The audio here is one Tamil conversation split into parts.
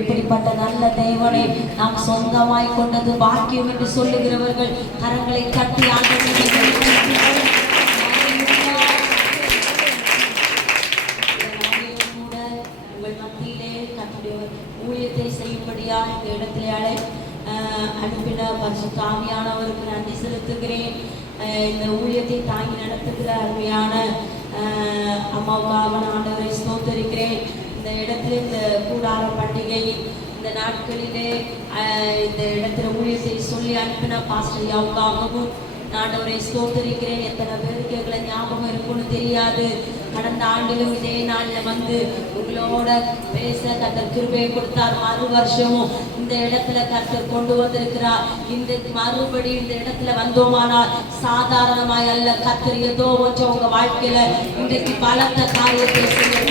இப்படிப்பட்ட நல்ல தேவனை நாம் சொந்தமாய் கொண்டது பாக்கியம் என்று சொல்லுகிறவர்கள் கரங்களை தட்டி ஊழியத்தை செய்யும்படியா இந்த இடத்திலே அனுப்பின பரிசுத்த ஆவியானவருக்கு நன்றி செலுத்துகிறேன். இந்த ஊழியத்தை தாங்கி நடத்துகிற அருமையான அம்மாவுக்காக ஆண்டவரை ஸ்தோத்தரிக்கிறேன். இந்த இடத்துல இந்த கூடார பண்டிகை இந்த நாட்களிலே இந்த இடத்துல ஊழியத்தை சொல்லி அனுப்பின பாஸ்டர் யாவுக்காகவும் ஆண்டவரை ஸ்தோத்தரிக்கிறேன். எத்தனை பேருக்கு எங்களை ஞாபகம் இருக்குன்னு தெரியாது. கடந்த ஆண்டிலும் இதே நாளில் வந்து உங்களோட பேச கர்த்தர் கிருபையை கொடுத்தார். மறு வருஷமும் இந்த இடத்துல கர்த்தர் கொண்டு வந்திருக்கிறார். இந்த மறுபடி இந்த இடத்துல வந்தோமானால் சாதாரணமாய் அல்ல, கர்த்தர் ஏதோ கொஞ்சம் உங்க வாழ்க்கையில இன்றைக்கு பலத்த காரியத்தை செய்ய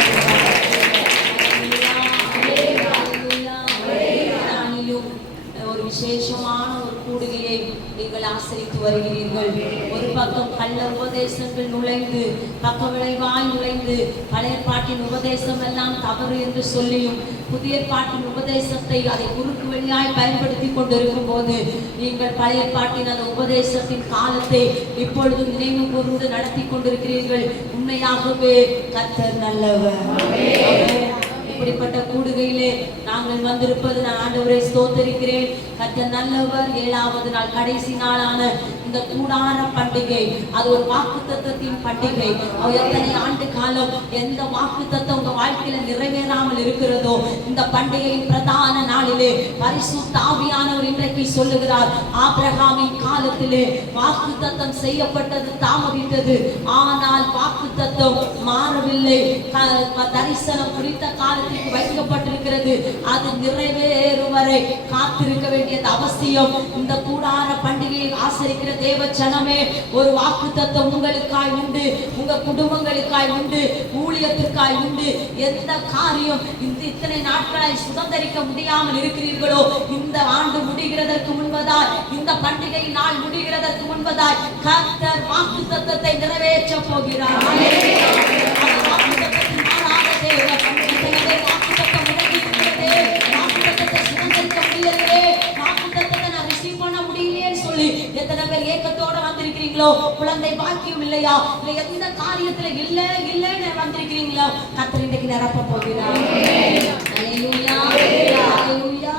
ஒரு விசேஷமான ஒரு கூடுகையை நீங்கள் ஆசரித்து வருகிறீர்கள். ஒரு பக்கம் கள்ள உபதேசங்கள் நுழைந்து பக்க விளைவாய் நுழைந்து பழைய பாட்டின் உபதேசம் எல்லாம் தவறு என்று சொல்லியும் புதிய பாட்டின் உபதேசத்தை அதை குறுக்கு வழியாய் பயன்படுத்தி கொண்டிருக்கும் போது நீங்கள் பழைய பாட்டின் அந்த உபதேசத்தின் காலத்தை இப்பொழுது நினைவு கூர்ந்து நடத்தி கொண்டிருக்கிறீர்கள். உண்மையாகவே கர்த்தர் நல்லவர். இப்படிப்பட்ட கூடுகையிலே நாங்கள் வந்திருப்பது நான் ஆண்டவரை ஸ்தோத்தரிக்கிறேன். கர்த்தர் நல்லவர். 7வது நாள் கடைசி நாளான இந்த கூடார பண்டிகை அது ஒரு வாக்குத்தத்தத்தின் பண்டிகை. எத்தனை ஆண்டு காலம் எந்த வாக்குத்தத்தம் உங்க வாழ்க்கையில நிறைவேறாமல் இருக்கிறதோ இந்த பண்டிகையின் பிரதான நாளிலே பரிசுத்த ஆவியானவர் இன்றைக்கு சொல்லுகிறார், ஆபிரகாமின் காலத்திலே வாக்குத்தத்தம் செய்யப்பட்டது தாமதித்தது, ஆனால் வாக்குத்தத்தம் மாறவில்லை. தரிசனம் குறித்த காலத்திற்கு வைக்கப்பட்டிருக்கிறது. அது நிறைவேறும் வரை காத்திருக்க வேண்டியது அவசியம். இந்த கூடார பண்டிகையை ஆசரிக்கிற தேவ ஜனமே, ஒரு வாக்குத்தத்தம் உங்களுக்காய் உண்டு, உங்க குடும்பங்களுக்காய் உண்டு, ஊழியத்திற்காய் உண்டு. எந்த காரியம் இத்தனை நாட்களாய் சுதந்திரிக்க முடியாமல் இருக்கிறீர்களோ இந்த ஆண்டு முடிகிறதற்கு முன்பதாய், இந்த பண்டிகை நாள் முடிகிறதற்கு முன்பதாய் கர்த்தர் வாக்குத்தத்தத்தை நிறைவேற்ற போகிறார். எத்தனை பேர் ஏக்கத்தோட வந்திருக்கிறீங்களோ, குழந்தை பாக்கியம் இல்லையா, இல்ல எந்த காரியத்துல இல்ல இல்லன்னு வந்திருக்கிறீங்களோ, கர்த்தர் இன்றைக்கு நிரப்ப போகிறார். அல்லேலூயா, அல்லேலூயா.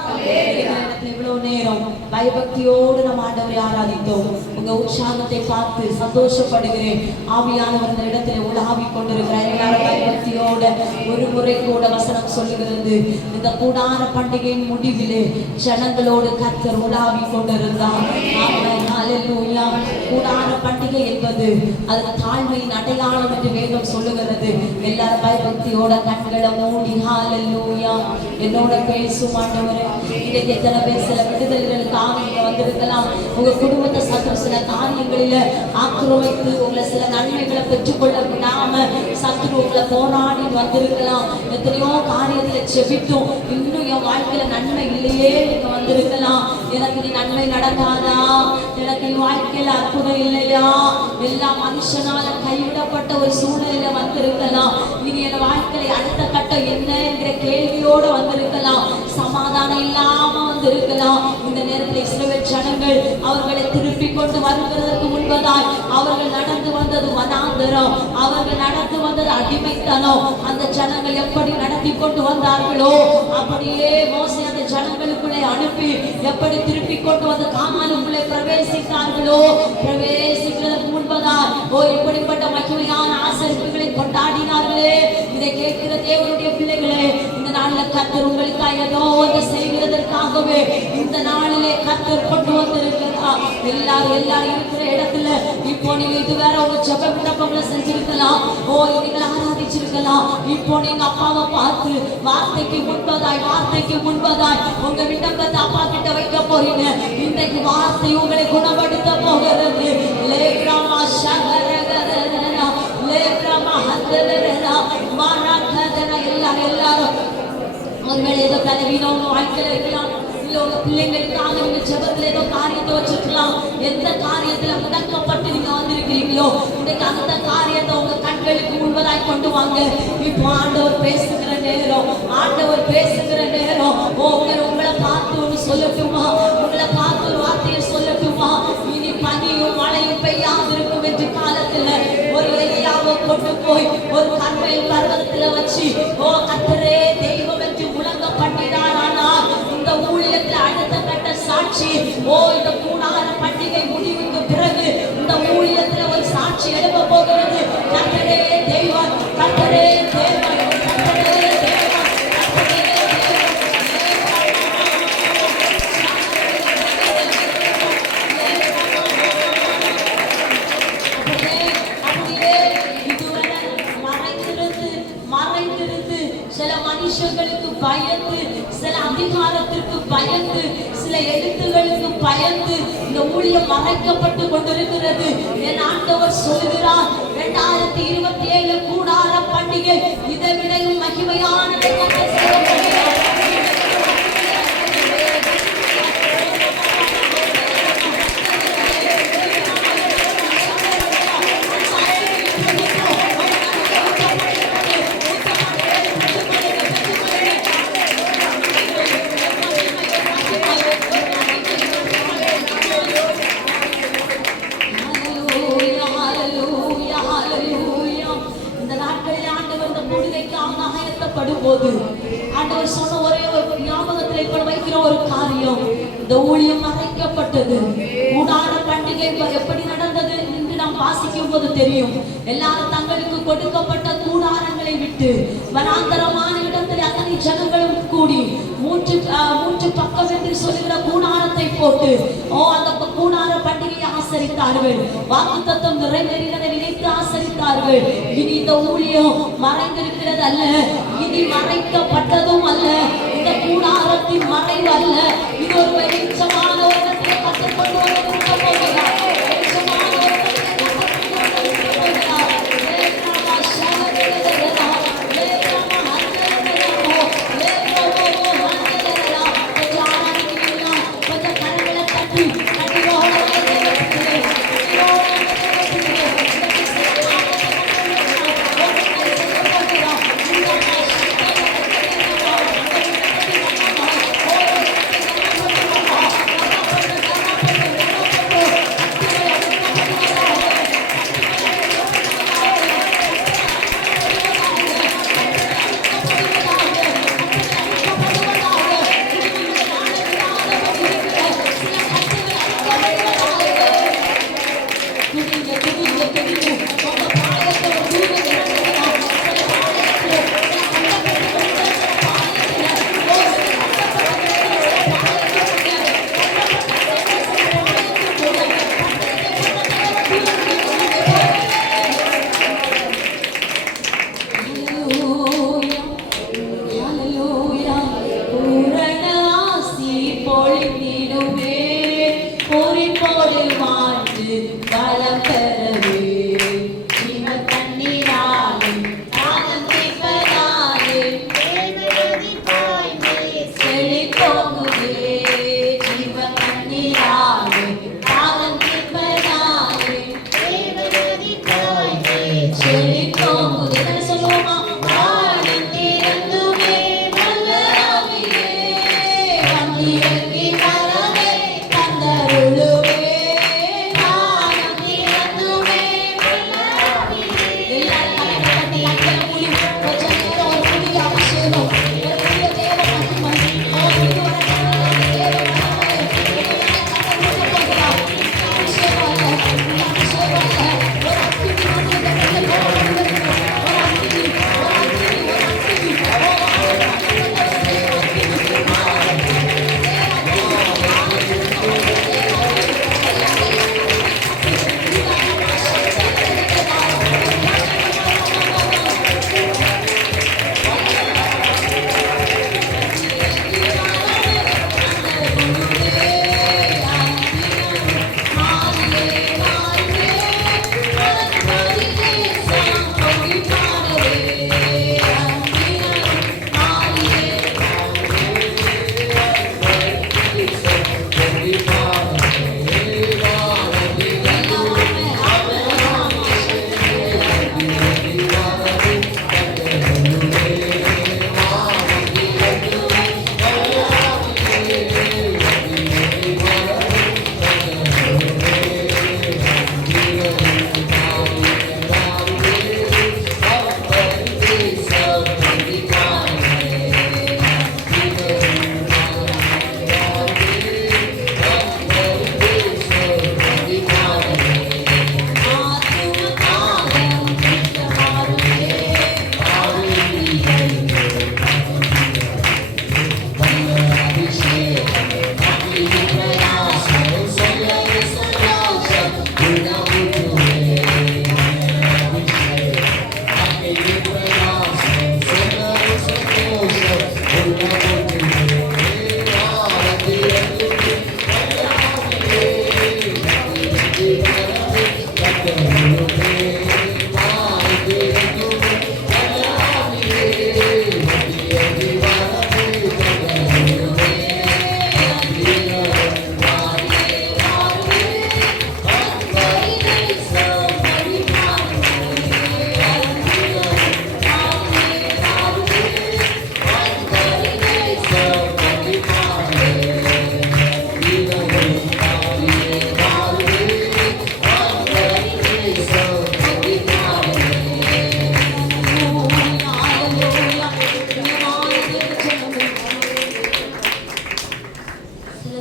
இவ்வளவு நேரம் பயபக்தியோடு நம்ம ஆண்டவரை ஆராதித்தோம். உங்க உற்சாகத்தை பார்த்து சந்தோஷப்படுகிறேன். ஆவியானவர் இந்த இடத்துல உலாவி கொண்டிருக்கிறார். எல்லாரும் பயபக்தியோட ஒரு முறை கூட வசனம் சொல்லுகிறது, இந்த கூடார பண்டிகையின் முடிவிலே ஜனங்களோடு கர்த்தர் உலாவி கொண்டிருந்தார். அல்லேலூயா. கூடார பண்டிகை என்பது அது தாழ்மையின் அடையாளம் என்று வேதம் சொல்லுகிறது. எல்லாரும் பயபக்தியோட கண்களை மூடி அல்லேலூயா என்னோட பேசும் ஆண்டவரே. இன்னைக்கு எத்தனை பேர் சில விடுதலைகளுக்காக நீங்க வந்திருக்கலாம். உங்க குடும்பத்தை சற்று சில காரியங்களில ஆக்கிரமித்து உங்களை சில நன்மைகளை பெற்றுக்கொள்ள விடாம சத்துரு உங்களை போராடி வந்திருக்கலாம். எத்தனையோ காரியத்துல செபித்தும் இன்னும் என் வாழ்க்கையில நன்மை இல்லையே நீங்க வந்திருக்கலாம். எனக்கு நீ நன்மை நடக்காதா, எனக்கு என் வாழ்க்கையில அற்புதம் இல்லையா, எல்லா மனுஷனால கைவிடப்பட்ட ஒரு சூழ்நிலையில வந்திருக்கலாம். இனி என் வாழ்க்கையில அடுத்த கட்டம் என்ன என்கிற கேள்வியோட வந்திருக்கலாம். சமாதானம் இல்லாம வந்திருக்கலாம். இந்த நேரத்தில் இஸ்ரவேல் ஜனங்கள் அவர்களை திருப்பி கொண்டு வருவதற்கு முன்பதாய் அவர்கள் நடந்து வந்தது வனாந்தரம், அவர்கள் நடந்து வந்தது அடிமைத்தனம். அந்த ஜனங்கள் எப்படி நடத்தி கொண்டு வந்தார்களோ அப்படியே மோசே அந்த ஜனங்களுக்குள்ளே அனுப்பி எப்படி திருப்பி கொண்டு வந்து கானானுக்குள்ளே பிரவேசித்தார்களோ, பிரவேசிக்கிறதற்கு முன்பதாய் இப்படிப்பட்ட மகிமையான ஆசரிப்புகளை கொண்டாடினார்களே. இதை கேட்கிற தேவனுடைய பிள்ளைகளே, இந்த நாளில் கர்த்தர் உங்களுக்காக ஏதோ ஒன்று செய்கிறதற்காகவே இந்த நாளிலே கர்த்தர் கொண்டு வந்திருக்கிறார். எல்லாரும் இருக்கிற இடத்துல இப்போ நீங்க இதுவரை உங்க ஜெப விண்ணப்பங்களை செஞ்சிருக்கலாம், நீங்கள் ஆராதிச்சிருக்கலாம். இப்போ நீங்க அப்பாவை பார்த்து வார்த்தைக்கு முன்பதாய் உங்க விண்ணப்பத்தை அப்பா கிட்ட வைக்க போறீங்க. இன்றைக்கு வார்த்தை உங்களை குணப்படுத்த போகிறது. லேக்ராமா ஷகரகதனா லேக்ராமா ஹந்தலரனா மாராகதனா எல்லாரும் ஒருவேளை ஏதோ கலவீனம் வாழ்க்கையில இருக்கலாம், இல்ல உங்க பிள்ளைங்களுக்காக நீங்க ஜெபத்துல ஏதோ காரியத்தை வச்சிருக்கலாம். எந்த காரியத்துல முடக்கப்பட்டு நீங்க வந்திருக்கிறீங்களோ இன்றைக்கு அந்த காரியத்தை உங்க கண்களுக்கு முன்பதாக கூடுதலாய் கொண்டு வாங்க. இப்போ ஆண்டவர் பேசுகிற நேரம், ஆண்டவர் பேசுகிற நேரம். உங்களை பார்த்து ஒன்று சொல்லட்டுமா? உங்களை பார்த்து ஒரு வார்த்தையை சொல்லட்டுமா? இனி பனியும் மழையும் பெய்யாது இருக்கும் என்று காலத்துல ஒரு எலியாவை கொண்டு போய் ஒரு கர்மேல் பர்வதத்துல வச்சு கர்த்தரே தெய்வம் என்று முழங்க பண்ணினாரானால் இந்த ஊழியத்தில் அடுத்த கட்ட சாட்சி இந்த கூடார பண்டிகை முடிவுக்கு பிறகு இந்த ஊழியத்துல ஒரு சாட்சி எழுப்ப போகிறது. கர்த்தரே தெய்வம், கர்த்தரே தேவன், கர்த்தரே தேவன், கர்த்தரே மறைந்திருந்து சில மனுஷங்களுக்கு பயந்து, சில அதிகாரத்திற்கு பயந்து, சில எழுத்துகளுக்கு பயந்து இந்த ஊழியம் மறைக்கப்பட்டு கொண்டிருக்கிறது. என் ஆண்டவர் சொல்கிறார், 2027 கூடார பண்டிகை இதை விடையும் மகிமையானதை போது ஆண்டவர் சொன்ன ஒரே ஒரு ஞாபகத்தில் இப்ப வைக்கிற ஒரு காரியம், இந்த ஊழியம் மறைக்கப்பட்டது. கூடார பண்டிகை எப்படி நடந்தது என்று நாம் வாசிக்கும் போது தெரியும். எல்லாரும் தங்களுக்கு கொடுக்கப்பட்ட கூடாரங்களை விட்டு வனாந்தரமான இடத்தில் அத்தனை ஜனங்களும் கூடி மூன்று பக்கம் என்று சொல்லுகிற கூடாரத்தை போட்டு அந்த கூடார பண்டிகையை ஆசரித்தார்கள். வாக்குத்தத்தம் நிறைவேறினதை நினைத்து ஆசரித்தார்கள். இனி இந்த ஊழியம் மறைந்திருக்கிறது அல்ல, இனி மறைக்கப்பட்டதும் அல்ல. இந்த கூடாரத்தின் மறைவு அல்ல, இது ஒரு வெளிச்சமான ஒரு இடத்தை கற்றுக்கொண்டு வந்து கொடுக்க போகிறார். வெளிச்சமான ஒரு இடத்தை கற்றுக்கொண்டு வந்து கொடுக்க போகிறார். செழிப்போகுதே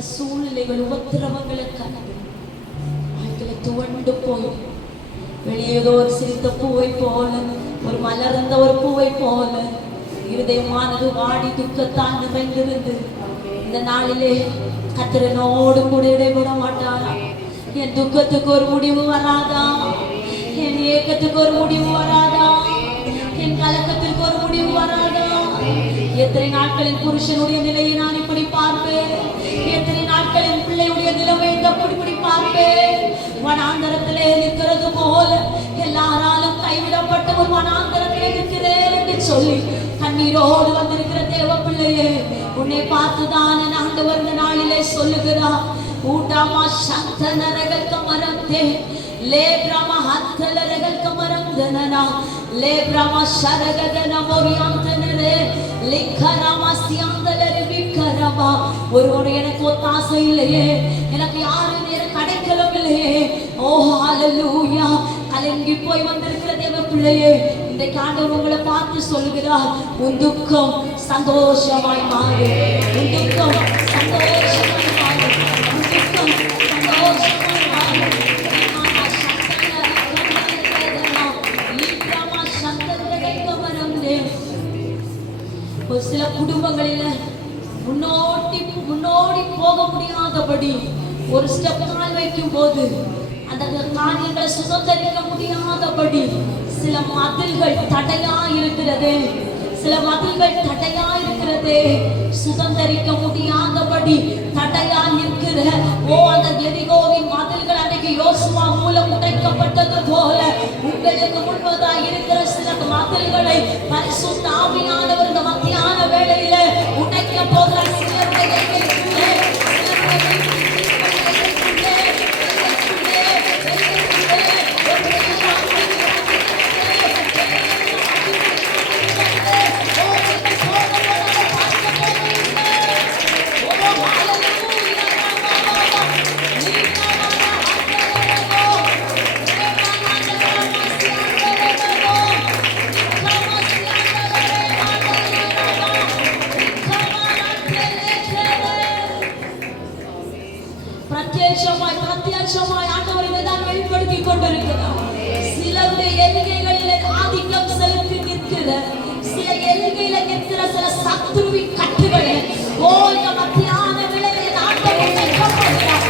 சூழ்நிலைகள் உபத்திரவங்களை கண்டு வாழ்க்கையில துவண்டு போய் வெளியேதோ ஒரு சிரித்த பூவை போல, ஒரு மலர்ந்த ஒரு பூவை போல இருதயமானது வாடி துக்கத்தால் நிறைந்திருந்து இந்த நாளிலே கர்த்தரனோடு கூட இடைவிட மாட்டாரா? என் துக்கத்துக்கு ஒரு முடிவு வராதா? என் ஏக்கத்துக்கு ஒரு முடிவு வராதா? என் கலக்கத்திற்கு ஒரு முடிவு வராதா? எத்தனை நாட்களின் புருஷனுடைய நிலையை நான் இப்படி பார்ப்பேன், எத்தனை நாட்களின் பிள்ளையுடைய நிலைமை இப்படி பார்ப்பேன். வனாந்தரத்திலே இருக்கிறது போல எல்லாராலும் கைவிடப்பட்ட ஒரு வனாந்தரத்திலே இருக்கிறேன் என்று சொல்லி கண்ணீரோடு வந்திருக்கிற தேவ பிள்ளையே, உன்னை பார்த்துதான் ஆண்டவர் இந்த நாளிலே சொல்லுகிறார். ஊட்டாமா சந்தனரகள் கமரந்தே ले ब्रह्मा हाथल रगल कमरम धनना ले ब्रह्मा शरगगन मोरियांतनरे लिखरामा सियांदलरे विकरवा ஒருவரே எனக்கு ஒத்தாசை இல்லையே, எனக்கு யாரும் எனக்கு அடைக்கலம் இல்லையே. ஓ ஹalleluya, கலங்கி போய் வந்திருக்கிற தேவ பிள்ளையே, இந்த ஆண்டவர் உங்களை பார்த்து சொல்கிறார், உன் துக்கம் சந்தோஷமாய் மாறு, உன் துக்கம் சந்தோஷமாய் மாறு, உன் துக்கம் சந்தோஷமாய் மாறு. ஒரு சில குடும்பங்களில முன்னோடி போக முடியாதபடி ஒரு ஸ்டெப் கால் வைக்கும் போது அந்த காரியங்களை சுதந்திரிக்க முடியாதபடி சில மதில்கள் தடையா இருக்கிறது, சில மதில்கள் தடையா இருக்கிறது, சுதந்திரிக்க முடியாதபடி தடையா இருக்கிற அந்த எரிகோவின் மதில்கள் அன்னைக்கு யோசுவா மூலம் உடைக்கப்பட்டது போல உங்களுக்கு முன்பதாக இருக்கிற சில மதில்களை பரிசுத்த ஆவியானவர் இந்த மத்தியான வேளையில உடைக்க போகிற சிலருடைய பிரத்யட்சமாய் ஆண்டவர் இதைதான் வெளிப்படுத்திக் கொண்டிருக்கிறார். சிலருடைய எல்கைகளிலே ஆதிக்கம் செலுத்தி நிற்கிற, சில எல்கையில நிற்கிற சில சத்துருவின் கட்டுகளை இந்த மத்தியான விளைவில் ஆண்டவர் உடைக்கப்படுகிறார்.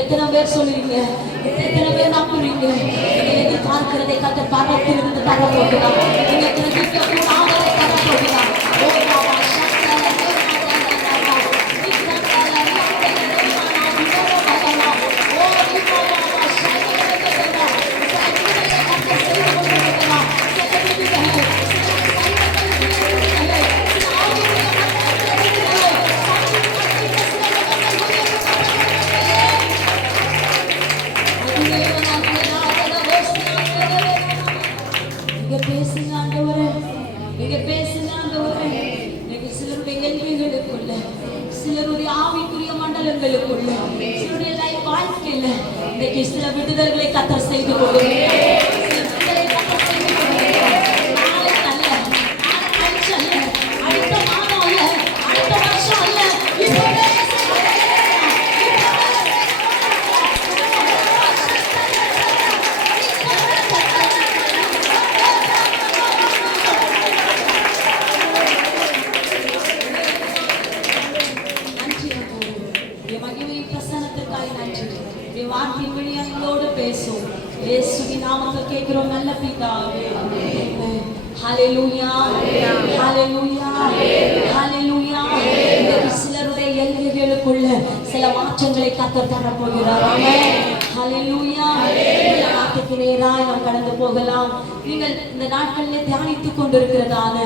எத்தனை பேர் சொல்லுவீங்க? எத்தனை பேர் நம்புறீங்க? எதிர்பார்க்கிறதை கர்த்தர் பரத்திலிருந்து தர போகிறார். செய்து கொள்கிறேன். சில விடுதலை கர்த்தர் செய்து கொள்கிறேன். நாளைக்கு அல்ல, நாளை கழிச்சு அல்ல, அடுத்த மாதம் அல்ல, அடுத்த வருஷம் அல்ல, இப்பவே வார்த்தையின் வழியா எங்களோடு பேசும். இயேசுவின் நாமத்தில் கேட்கிறோம் நல்ல பிதாவே. ஹல்லேலூயா, ஹல்லேலூயா, ஹல்லேலூயா. சிலருடைய எல்லைகளுக்குள்ள சில மாற்றங்களை கர்த்தர் தர போகிறார். ஆமென். ஹல்லேலூயா. இந்த வார்த்தைக்கு நேராய் நாம் கடந்து போகலாம். நீங்கள் இந்த நாட்களில் தியானித்துக் கொண்டிருக்கிறதான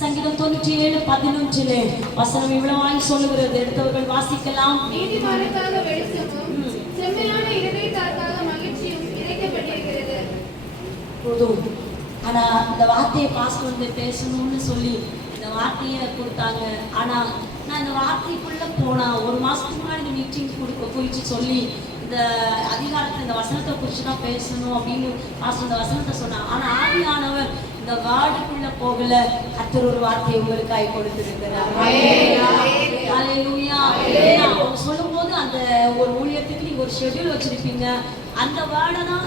சங்கீதம் 97:11 வசனம் இவ்வளவாய் சொல்லுகிறது. எடுத்தவர்கள் வாசிக்கலாம். நீதிமானுக்காக வெளிச்சமும் செம்மையான இருதயத்தாருக்காக மகிழ்ச்சியும் விதைக்கப்பட்டிருக்கிறது. போதும். ஆனா இந்த வார்த்தையை பாஸ்டர் வந்து பேசணும்னு சொல்லி இந்த வார்த்தையை கொடுத்தாங்க. ஆனா நான் இந்த வார்த்தைக்குள்ள போனா ஒரு மாசத்துக்கு முன்னாடி இந்த மீட்டிங் குறித்து சொல்லி இந்த அதிகாரத்தை இந்த வசனத்தை குறித்து தான் பேசணும் அப்படின்னு பாஸ்டர் இந்த வசனத்தை சொன்னாங்க. ஆனா ஆவியானவர் இந்த வார்டுக்குள்ள போகல. கர்த்தர் ஒரு வார்த்தையை உங்களுக்காய் கொடுத்திருக்கிறார். ஹல்லேலூயா. அவங்க சொல்லும்போது அந்த ஒரு ஊழியத்துக்கு நீங்க ஒரு ஷெட்யூல் வச்சிருப்பீங்க. அந்த வேர்டை தான்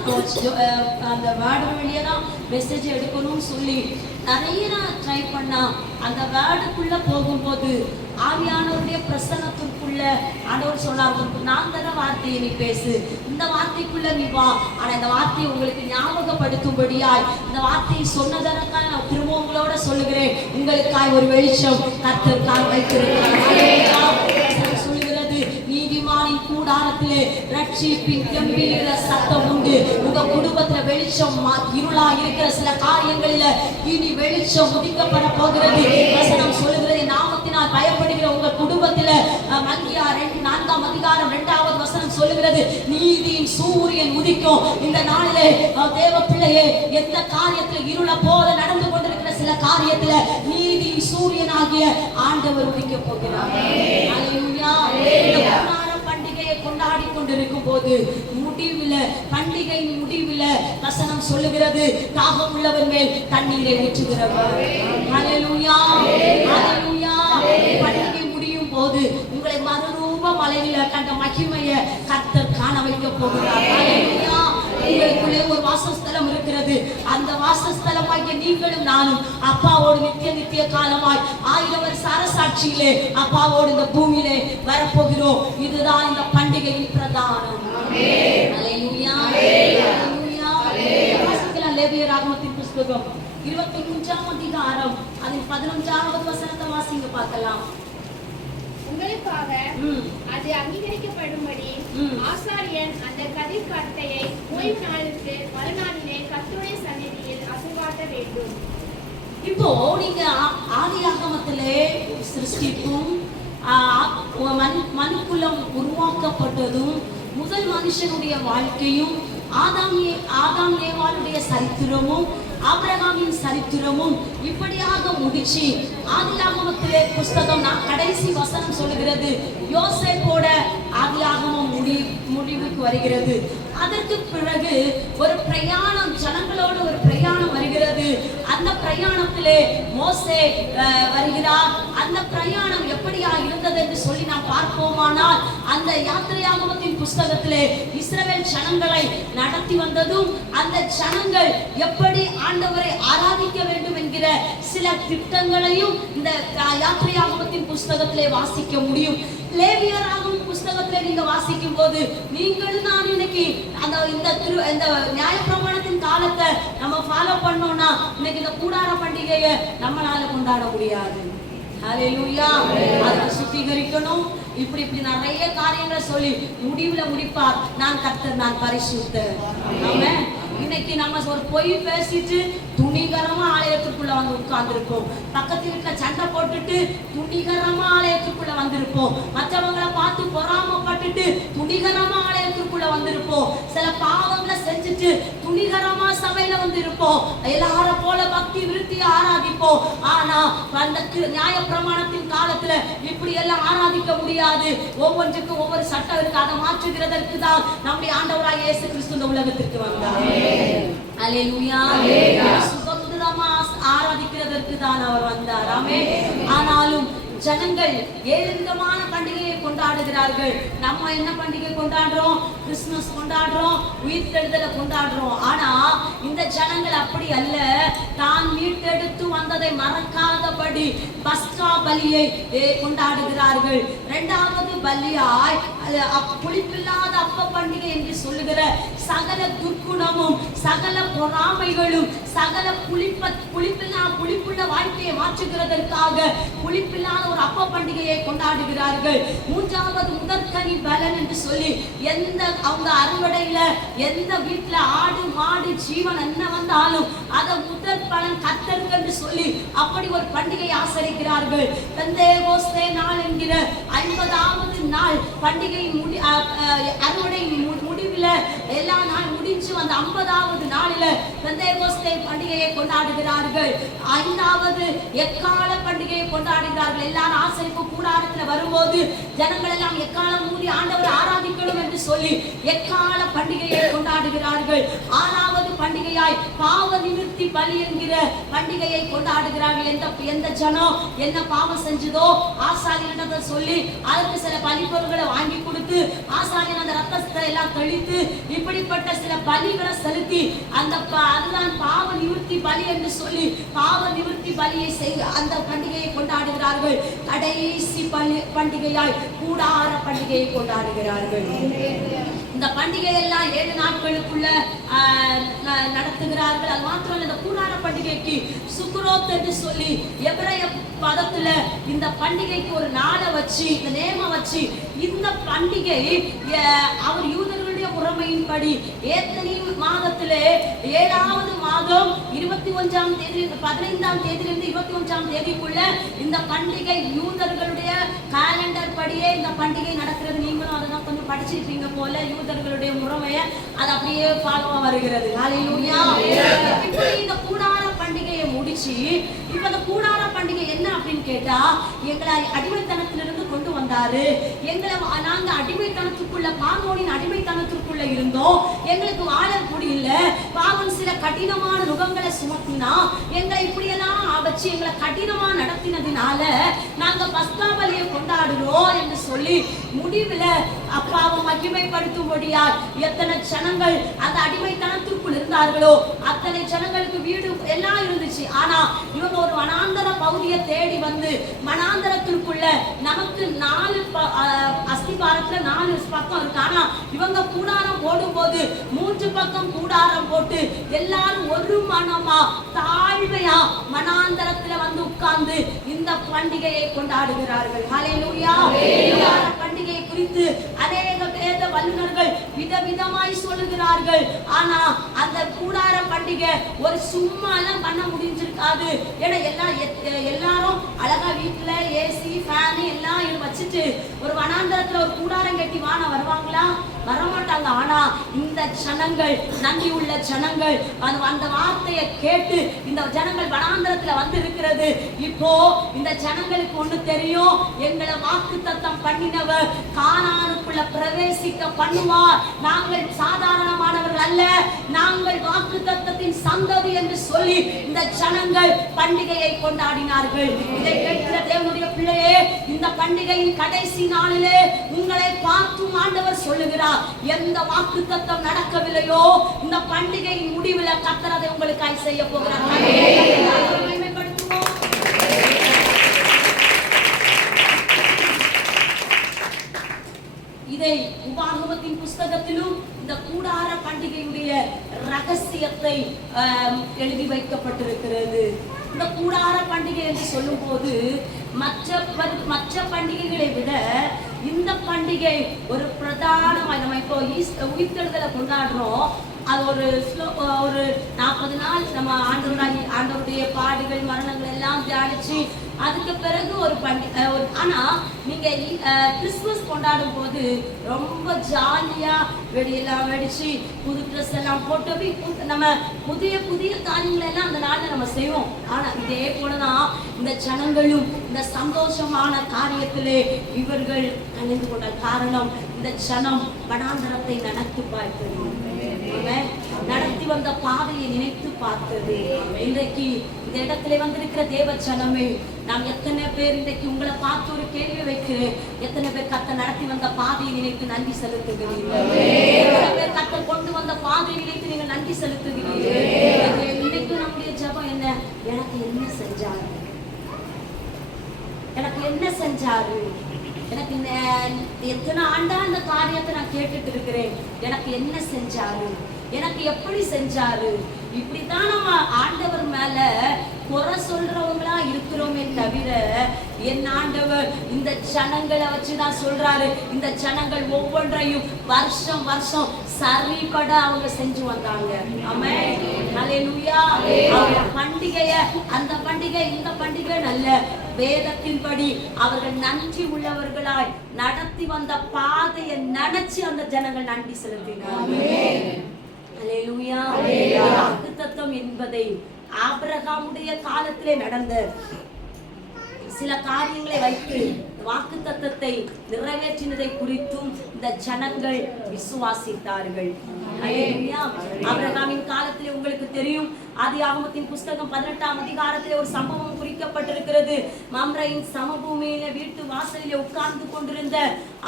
அந்த வேர்டு வழியா தான் மெசேஜ் எடுக்கணும்னு சொல்லி நிறைய நான் ட்ரை பண்ணா அந்த வேர்டுக்குள்ள போகும்போது ஆவியானவருடைய பிரசன்னத்திற்குள்ள ஆண்டவர் சொன்னார், நான் தர வார்த்தையை நீ பேசு, இந்த வார்த்தைக்குள்ள நீ வா. ஆனா இந்த வார்த்தையை உங்களுக்கு ஞாபகப்படுத்தும்படியாய் இந்த வார்த்தையை சொன்னதற்காக நான் திரும்ப உங்களோட சொல்லுகிறேன். உங்களுக்காய் ஒரு வெளிச்சம் கர்த்தர் வைத்திருக்கிறார். சொல்லுகிறது, நீதிமானின் கூடாரத்திலே ரட்சிப்பின் கம்பீர சத்தம் உண்டு. உங்க குடும்பத்துல வெளிச்சம் இருளா இருக்கிற சில காரியங்களில இனி வெளிச்சம் உதிக்கப்பட போகிறது. வசனம் சொல்லுகிறது, நாமத்தினால் பயப்படுகிற உங்க குடும்பத்துல மல்கியா 4ஆம் அதிகாரம் 2வது வசனம் சொல்லுகிறது, நீதியின் சூரியன் உதிக்கும். இந்த நாளிலே தேவ பிள்ளையே, எந்த காரியத்துல இருள போல நடந்து கொண்டிருக்கிற சில காரியத்துல நீதியின் சூரியனாகிய ஆண்டவர் உதிக்க போகிறார். ஹல்லேலூயா. பண்டிகையை கொண்டாடி கொண்டிருக்கும் போது பண்டிகையின் முடிவில் வசனம் சொல்லுகிறது, தாகம் உள்ளவர் மேல் தண்ணீரை ஊற்றுகிறவர். ஹல்லேலூயா, ஹல்லேலூயா. பண்டிகை முடியும் போது உங்களை மறுரூப மலையில கண்ட மகிமையை கர்த்தர் காண வைக்க போகிறார். ஹல்லேலூயா. உங்களுக்குள்ளே ஒரு வாசஸ்தலம் இருக்கிறது. அந்த வாசஸ்தலமாகிய நீங்களும் நானும் அப்பாவோடு நித்திய காலமாய் 1000 வருஷ அரசாட்சியிலே அப்பாவோடு இந்த பூமியிலே வரப்போகிறோம். இதுதான் இந்த பண்டிகையின் பிரதானம். ஹல்லேலூயா, ஹல்லேலூயா. வாசிக்கலாம் லேவியராகமத்தின் புத்தகம் 23ஆம் அதிகாரம் அதில் 11வது வசனத்தை வாசிங்க பார்க்கலாம். உங்களுக்காக அது அங்கீகரிக்கப்படும்படி ஆசாரியன் அந்த கதிர்காட்டையை ஓய்வு நாளுக்கு மறுநாளிலே கர்த்தருடைய சந்நிதியில் அசைவாட்ட வேண்டும். இப்போ நீங்க ஆதியாகமத்திலே சிருஷ்டிப்பும் மனுக்குலம் உருவாக்கப்பட்டதும் முதல் மனுஷனுடைய வாழ்க்கையும் ஆதாம் ஏவாளுடைய சரித்திரமும் ஆபிரகாமின் சரித்திரமும் இப்படியாக முடிச்சு ஆதியாகமத்திலே புஸ்தகம் கடைசி வசனம் சொல்லுகிறது, யோசேப்போட ஆதியாகமம் முடிவுக்கு வருகிறது. அதற்கு பிறகு ஒரு பிரயாணம், ஜனங்களோடு ஒரு பிரயாணம் வருகிறது. அந்த பிரயாணத்திலே மோசே வருகிறார். அந்த பிரயாணம் எப்படியா இருந்தது என்று சொல்லி நாம் பார்ப்போமானால், அந்த யாத்திரையாகமத்தின் புஸ்தகத்திலே இஸ்ரவேல் ஜனங்களை நடத்தி வந்ததும் அந்த ஜனங்கள் எப்படி ஆண்டவரை ஆராதிக்க வேண்டும் என்கிற சில திட்டங்களையும் இந்த யாத்திரையாகமத்தின் புஸ்தகத்திலே வாசிக்க முடியும். லேவியராகமம் புஸ்தகத்திலே நீங்க வாசிக்கும் போது நீங்களும் நான் இன்னைக்கு இந்த நியாயப்பிரமாணத்தின் காலத்தை நம்ம ஃபாலோ பண்ணோம்னா இன்னைக்கு இந்த கூடார பண்டிகையை நம்மளால கொண்டாட முடியாது. ஹல்லேலூயா. அதை சுத்திகரிக்கணும். இப்படி நிறைய காரியங்களை சொல்லி முடிவுல முடிப்பார், நான் கர்த்தர், நான் பரிசுத்தர். ஆமென். இன்னைக்கு நம்ம ஒரு பொய் பேசிட்டு துணிகரமா ஆலயத்துக்குள்ள வந்து உட்கார்ந்துருப்போம். பக்கத்து வீட்டுல சண்டை போட்டுட்டு துணிகரமா ஆலயத்துக்குள்ள வந்திருப்போம். மற்றவங்களை பார்த்து பொறாமப்பட்டுட்டு துணிகரமா ஆலயத்துக்குள்ள ஆலயத்திற்குள்ள வந்திருப்போம். சில பாவங்களை செஞ்சுட்டு துணிகரமா சபையில வந்து இருப்போம். எல்லாரும் போல பக்தி விருத்தி ஆராதிப்போம். ஆனா அந்த நியாயப்பிரமாணத்தின் காலத்துல இப்படி எல்லாம் ஆராதிக்க முடியாது. ஒவ்வொன்றுக்கும் ஒவ்வொரு சட்டம் இருக்கு. அதை மாற்றுகிறதற்கு தான் நம்முடைய ஆண்டவராகிய இயேசு கிறிஸ்து இந்த உலகத்திற்கு வந்தார். அல்லேலூயா. சுதந்திரமா ஆராதிக்கிறதற்கு தான் அவர் வந்தார். ஆமென். ஆனாலும் ஜனங்கள் 7 விதமான பண்டிகையை கொண்டாடுகிறார்கள். நம்ம என்ன பண்டிகை கொண்டாடுறோம்? கிறிஸ்துமஸ் கொண்டாடுறோம், உயிர்த்தெழுதலை கொண்டாடுறோம். ஆனா இந்த ஜனங்கள் அப்படி அல்ல. தான் மீட்டெடுத்து வந்ததை மறக்காதபடி பஸ்கா பலியை கொண்டாடுகிறார்கள். இரண்டாவது பலியாய் புளிப்பில்லாத அப்ப பண்டிகை என்று சொல்லுகிற சகல துர்க்குணமும் சகல பொறாமைகளும் சகல புளிப்புள்ள வாழ்க்கையை மாற்றுகிறதற்காக புளிப்பில்லாத ஒரு அப்ப பண்டிகையை கொண்டாடுகிறார்கள். மூன்றாவது முதற்கனி பலன் என்று சொல்லி அவங்க அறுவடையில எந்த வீட்டுல ஆடு மாடு ஜீவன் என்ன வந்தாலும் அதை முதற் பலன் கர்த்தருக்கு என்று சொல்லி அப்படி ஒரு பண்டிகை ஆசரிக்கிறார்கள். பெந்தேகோஸ்தே நாள் என்கிற 50வது நாள் பண்டிகை அறுவடை முடிவில் எல்லா நாள் முடிஞ்சு அந்த 50வது நாளில பெந்தேகோஸ்தே பண்டிகையை கொண்டாடுகிறார்கள். 5வது எக்கால பண்டிகையை கொண்டாடுகிறார்கள். எல்லாரும் ஆசரிப்பு கூடாரத்தில் வரும்போது ஜனங்கள் எல்லாம் எக்காலம் மூடி ஆண்டவரை ஆராதிக்கணும் என்று சொல்லி எக்கால பண்டிகையை கொண்டாடுகிறார்கள். 6வது பண்டிகையாய் பாவ நிவர்த்தி பலி என்கிற பண்டிகையை கொண்டாடுகிறார்கள். எந்த ஜனம் என்ன பாவம் செஞ்சதோ ஆசாரியனிடம் சொல்லி அதற்கு சில பலிப்பொருட்களை வாங்கி கொடுத்து ஆசாரியன் அந்த ரத்தத்தை எல்லாம் கழித்து இப்படிப்பட்ட சில பலிகளை செலுத்தி அதுதான் பாவ நிவர்த்தி பலி என்று சொல்லி பாவ நிவர்த்தி பலியை செய்ய அந்த பண்டிகையை கொண்டாடுகிறார்கள். கடைசி பண்டிகையாய் கூடார பண்டிகையை கொண்டாடுகிறார்கள். இந்த பண்டிகை எல்லாம் 7 நாட்களுக்குள்ள நடத்துகிறார்கள். அது மாத்திரம் இந்த கூடார பண்டிகைக்கு சுக்ரோத் என்று சொல்லி எபிரேய பதத்துல இந்த பண்டிகைக்கு ஒரு நாளை வச்சு இந்த நேம வச்சு இந்த பண்டிகை அவர் யூதர்களுடைய முறைமையின்படி ஏத்தனி மாதத்திலே 7வது மாதம் 21ஆம் தேதி 15ஆம் தேதியிலிருந்து 21ஆம் தேதிக்குள்ள இந்த பண்டிகை யூதர்களுடைய காலண்டர் படியே இந்த பண்டிகை நடக்கிறது. நீங்களும் அதை கொஞ்சம் படிச்சிருக்கீங்க போல யூதர்களுடைய முறைமையை அது அப்படியே ஃபாலோவா வருகிறது. ஹல்லேலூயா. இப்படி இந்த கூடார பண்டிகையை முடிச்சு இப்ப இந்த கூடார பண்டிகை என்ன அப்படின்னு கேட்டா எங்களை அடிமைத்தனத்திலிருந்து கொண்டு வந்தாரு. நாங்க அடிமைத்தனத்துக்குள்ள பார்வோனின் அடிமைத்தனத்திற்குள்ள இருந்தோம். எங்களுக்கு வாழ முடியல. பாவம் சில கடினமான நுகங்களை சுமத்தினா எங்களை இப்படியெல்லாம் வச்சு எங்களை கடினமா நடத்தினதுனால நாங்க பஸ்கா பலியை கொண்டாடுறோம் என்று சொல்லி முடிவுல அப்பாவை மகிமைப்படுத்தும்படியால் எத்தனை ஜனங்கள் அந்த அடிமைத்தனத்திற்குள் இருந்தார்களோ அத்தனை ஜனங்களுக்கு வீடு எல்லாம் இருந்துச்சு. ஆனா இவங்க ஒரு வனாந்தர பகுதியை தேடி வந்து வனாந்தரத்திற்குள்ள நமக்கு 4 அஸ்திபாரத்துல 4 பக்கம் இருக்கு. ஆனா இவங்க கூடாரம் போடும் போது 3 பக்கம் கூடாரம் போட்டு எல்லாரும் ஒரு மனமா தாழ்மையா வனாந்தரத்துல வந்து உட்கார்ந்து இந்த பண்டிகையை கொண்டாடுகிறார்கள். ஹல்லேலூயா. பண்டிகை குறித்து அநேக வேத வல்லுநர்கள் விதவிதமாய் சொல்லுகிறார்கள். ஆனா அந்த கூடார பண்டிகை ஒரு சும்மா எல்லாம் பண்ண முடிஞ்சிருக்காது. ஏன்னா எல்லாரும் அழகா வீட்டுல ஏசி ஃபேன் எல்லாம் வச்சுட்டு ஒரு வனாந்தரத்துல ஒரு கூடாரம் கட்டி வான வருவாங்களா? வரமாட்டாங்க. ஆனா இந்த ஜனங்கள் நன்றி உள்ள ஜனங்கள் அந்த வார்த்தையை கேட்டு இந்த ஜனங்கள் வனாந்தரத்துல வந்து இருக்கிறது. இப்போ இந்த ஜனங்களுக்கு ஒண்ணு தெரியும், எங்களை வாக்குத்தத்தம் பண்ணினவர் கானானுக்குள்ள பிரவேசிக்க பண்ணுவார். நாங்கள் சாதாரணமானவர்கள் அல்ல, நாங்கள் வாக்குத்தத்தத்தின் சந்ததி என்று சொல்லி இந்த ஜனங்கள் பண்டிகையை கொண்டாடினார்கள். இதை கேட்கிற தேவனுடைய பிள்ளையே, இந்த பண்டிகையின் கடைசி நாளிலே உங்களை பார்த்தும் ஆண்டவர் சொல்லுகிறார், எந்த வாக்குத்தத்தம் நடக்கவில்லையோ இந்த பண்டிகையின் முடிவில் கர்த்தர் அதை உங்களுக்காய் செய்ய போகிறார். இதை உபாகமத்தின் புஸ்தகத்திலும் இந்த கூடார பண்டிகையுடைய ரகசியத்தை எழுதி வைக்கப்பட்டிருக்கிறது. இந்த கூடார பண்டிகை என்று சொல்லும் போது மற்ற பண்டிகைகளை விட இந்த பண்டிகை ஒரு பிரதானமாக, நம்ம இப்போ உயிர்த்தெழுதலை கொண்டாடுறோம். அது ஒரு 40 நாள் நம்ம ஆண்டவருடைய பாடுகள் மரணங்கள் எல்லாம் தியானிச்சு அதுக்கு பிறகு ஒரு பண்டிகை. ஆனா நீங்க கிறிஸ்துமஸ் கொண்டாடும் போது ரொம்ப ஜாலியா வெடியெல்லாம் வெடிச்சு புது ட்ரெஸ் எல்லாம் போட்டு நம்ம புதிய புதிய காரியங்கள் எல்லாம் அந்த நாள்ல நம்ம செய்வோம். ஆனா இதே போலதான் இந்த ஜனங்களும் இந்த சந்தோஷமான காரியத்திலே இவர்கள் கலந்து கொண்ட காரணம் இந்த ஜனம் வனாந்தரத்தை நடத்தி பார்த்தது, நடத்தி வந்த பாதையை நினைத்து பார்த்தது. இன்றைக்கு இந்த இடத்துல வந்திருக்கிற தேவ ஜனமே, நாம் எத்தனை பேர் இன்றைக்கு உங்களை பார்த்து ஒரு கேள்வி வைக்கிறேன், எத்தனை பேர் கர்த்தர் நடத்தி வந்த பாதையை நினைத்து நன்றி செலுத்துகிறீர்கள்? எத்தனை பேர் கர்த்தர் கொண்டு வந்த பாதையை நினைத்து நீங்கள் நன்றி செலுத்துகிறீர்கள்? இன்றைக்கு நம்முடைய ஜெபம் என்ன? எனக்கு என்ன செஞ்சாரு, எனக்கு என்ன செஞ்சாரு, எனக்கு எத்தனை ஆண்டா இந்த காரியத்தை நான் கேட்டுட்டு இருக்கிறேன், எனக்கு என்ன செஞ்சாரு, எனக்கு எப்படி செஞ்சாரு? இப்படித்தான் நம்ம ஆண்டவர் மேல குறை சொல்றவங்களா இருக்கிறோமே தவிர, என் ஆண்டவர் இந்த ஜனங்களை வச்சுதான் சொல்றாரு. இந்த ஜனங்கள் ஒவ்வொன்றையும் வருஷம் வருஷம் சரிபட அவங்க செஞ்சு வந்தாங்க. ஆமென், ஹல்லேலூயா. பண்டிகைய அந்த பண்டிகை இந்த பண்டிகை நல்ல வேதத்தின்படி அவர்கள் நன்றி உள்ளவர்களாய் நடத்தி வந்த பாதையை நினைச்சு அந்த ஜனங்கள் நன்றி செலுத்தினார்கள். ஹல்லேலூயா. வாக்குத்தத்தம் என்பதை ஆபிரகாமுடைய காலத்திலே நடந்த சில காரியங்களை வைத்து வாக்குத்தத்தத்தை நிறைவேற்றினதை குறித்தும் இந்த ஜனங்கள் விசுவாசித்தார்கள். ஆபிரகாமின் காலத்திலே உங்களுக்கு தெரியும், ஆதியாகமத்தின் புஸ்தகம் 18ஆம் அதிகாரத்திலே ஒரு சம்பவம் குறிக்கப்பட்டிருக்கிறது. மம்ரேயின் சமபூமியில வீட்டு வாசலிலே உட்கார்ந்து கொண்டிருந்த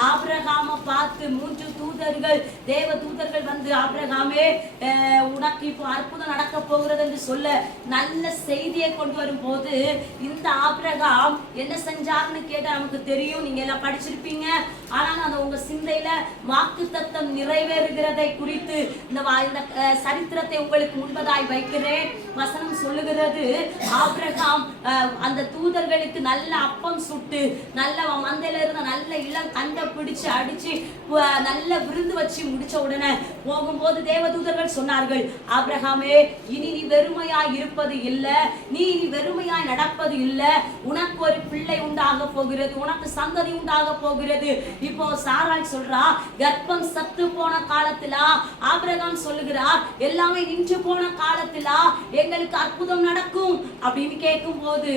ஆபிரகாமை பார்த்து 3 தூதர்கள், தேவ தூதர்கள் வந்து, ஆபிரகாமே உனக்கு இப்போ அற்புதம் நடக்க போகிறது என்று சொல்ல நல்ல செய்தியை கொண்டு வரும் போது, இந்த ஆபிரகாம் என்ன செஞ்சார்னு கேட்டா நமக்கு தெரியும், நீங்க எல்லாம் படிச்சிருப்பீங்க. ஆனால் அந்த உங்க சிந்தையில வாக்குத்தத்தம் நிறைவேறுகிறதை குறித்து இந்த சரித்திரத்தை உங்களுக்கு முன்பதாய் வைக்கிறேன். வசனம் சொல்லுகிறது, ஆபிரகாம் அந்த தூதர்களுக்கு நல்ல அப்பம் சுட்டு, நல்ல மந்தையில இருந்த நல்ல இளம் கண்டை பிடிச்சு அடிச்சு நல்ல விருந்து வச்சு முடிச்ச உடனே போகும்போது தேவ தூதர்கள் சொன்னார்கள், ஆபிரகாமே, இனி நீ வெறுமையாய் இருப்பது இல்லை, நீ இனி வெறுமையாய் நடப்பது இல்லை, உனக்கு ஒரு பிள்ளை உண்டாக போகிறது, உனக்கு சந்ததி உண்டாக போகிறது. இப்போ சாராய் சொல்றா, கர்ப்பம் சத்து போன காலத்துல ஆபிரகாம் சொல்லுகிறார், எல்லாமே நின்று போன காலத்துல எங்களுக்கு அற்புதம் நடக்கும் அப்படின்னு கேட்கும் போது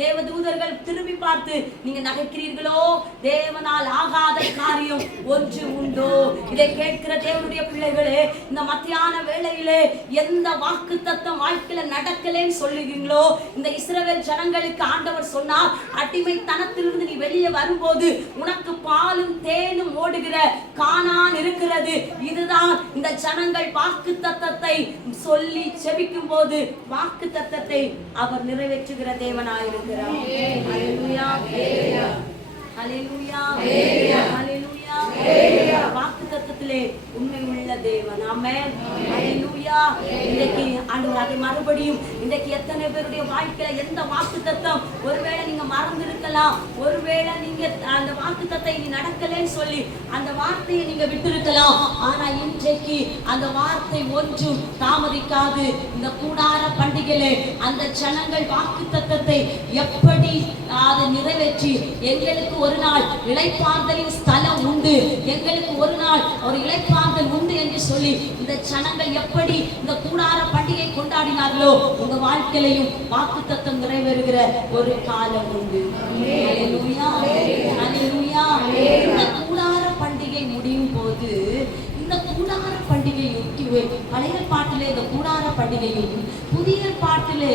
தேவதூதர்கள் திரும்பி பார்த்து, நீங்க நகைக்கிறீர்களோ? தேவனால் ஆகாத காரியம் ஒன்று உண்டோ? இதை கேட்கிற தேவனுடைய பிள்ளைகளே, இந்த மத்தியான வேளையிலே எந்த வாக்குத்தத்தம் வாழ்க்கையில நடக்கலன்னு சொல்லுவீங்களோ, இந்த இஸ்ரவேல் ஜனங்களுக்கு ஆண்டவர் சொன்னார், அடிமைத்தனத்திலிருந்து நீ வெளியே வரும்போது உனக்கு பாலும் தேனும் ஓடுகிற கானான் இருக்கிறது. இதுதான் இந்த ஜனங்கள் வாக்குத்தத்தத்தை சொல்லி செபிக்கும் போது வாக்குத்தத்தத்தை அவர் நிறைவேற்றுகிற தேவனாயிருக்கிறார். ஹல்லேலூயா, ஹல்லேலூயா, ஹல்லேலூயா. வாக்குத்தத்தத்திலே உண்மை உள்ள தேவன். ஆமென், ஹல்லேலூயா. இன்றைக்கு ஆண்டவர் அதை மறுபடியும், இன்றைக்கு எத்தனை பேருடைய வாழ்க்கையில எந்த வாக்குத்தத்தம் ஒருவேளை நீங்க மறந்திருக்கலாம், ஒருவேளை நீங்க அந்த வாக்குத்தத்தை நீ நடக்கலன்னு சொல்லி அந்த வார்த்தையை நீங்க விட்டிருக்கலாம். ஆனா இன்றைக்கு அந்த வார்த்தை ஒன்றும் தாமதிக்காது. இந்த கூடார பண்டிகையிலே அந்த ஜனங்கள் வாக்குத்தத்தத்தை எப்படி அதை நிறைவேற்றி, எங்களுக்கு ஒரு நாள் இளைப்பாறுதலின் ஸ்தலம் உண்டு, எங்களுக்கு ஒரு நாள் ஒரு இளைப்பாறுதல் உண்டு என்று சொல்லி இந்த ஜனங்கள் எப்படி இந்த கூடார பண்டிகை கொண்டாடினார்களோ, உங்க வாழ்க்கையிலையும் வாக்குத்தத்தம் நிறைவேறுகிற ஒரு காலம் உண்டு. ஹல்லேலூயா, ஹல்லேலூயா. இந்த கூடார பண்டிகை முடியும் போது, இந்த கூடார பண்டிகையும் பழைய பாட்டிலே இந்த கூடார பண்டிகையும் புதிய பாட்டிலே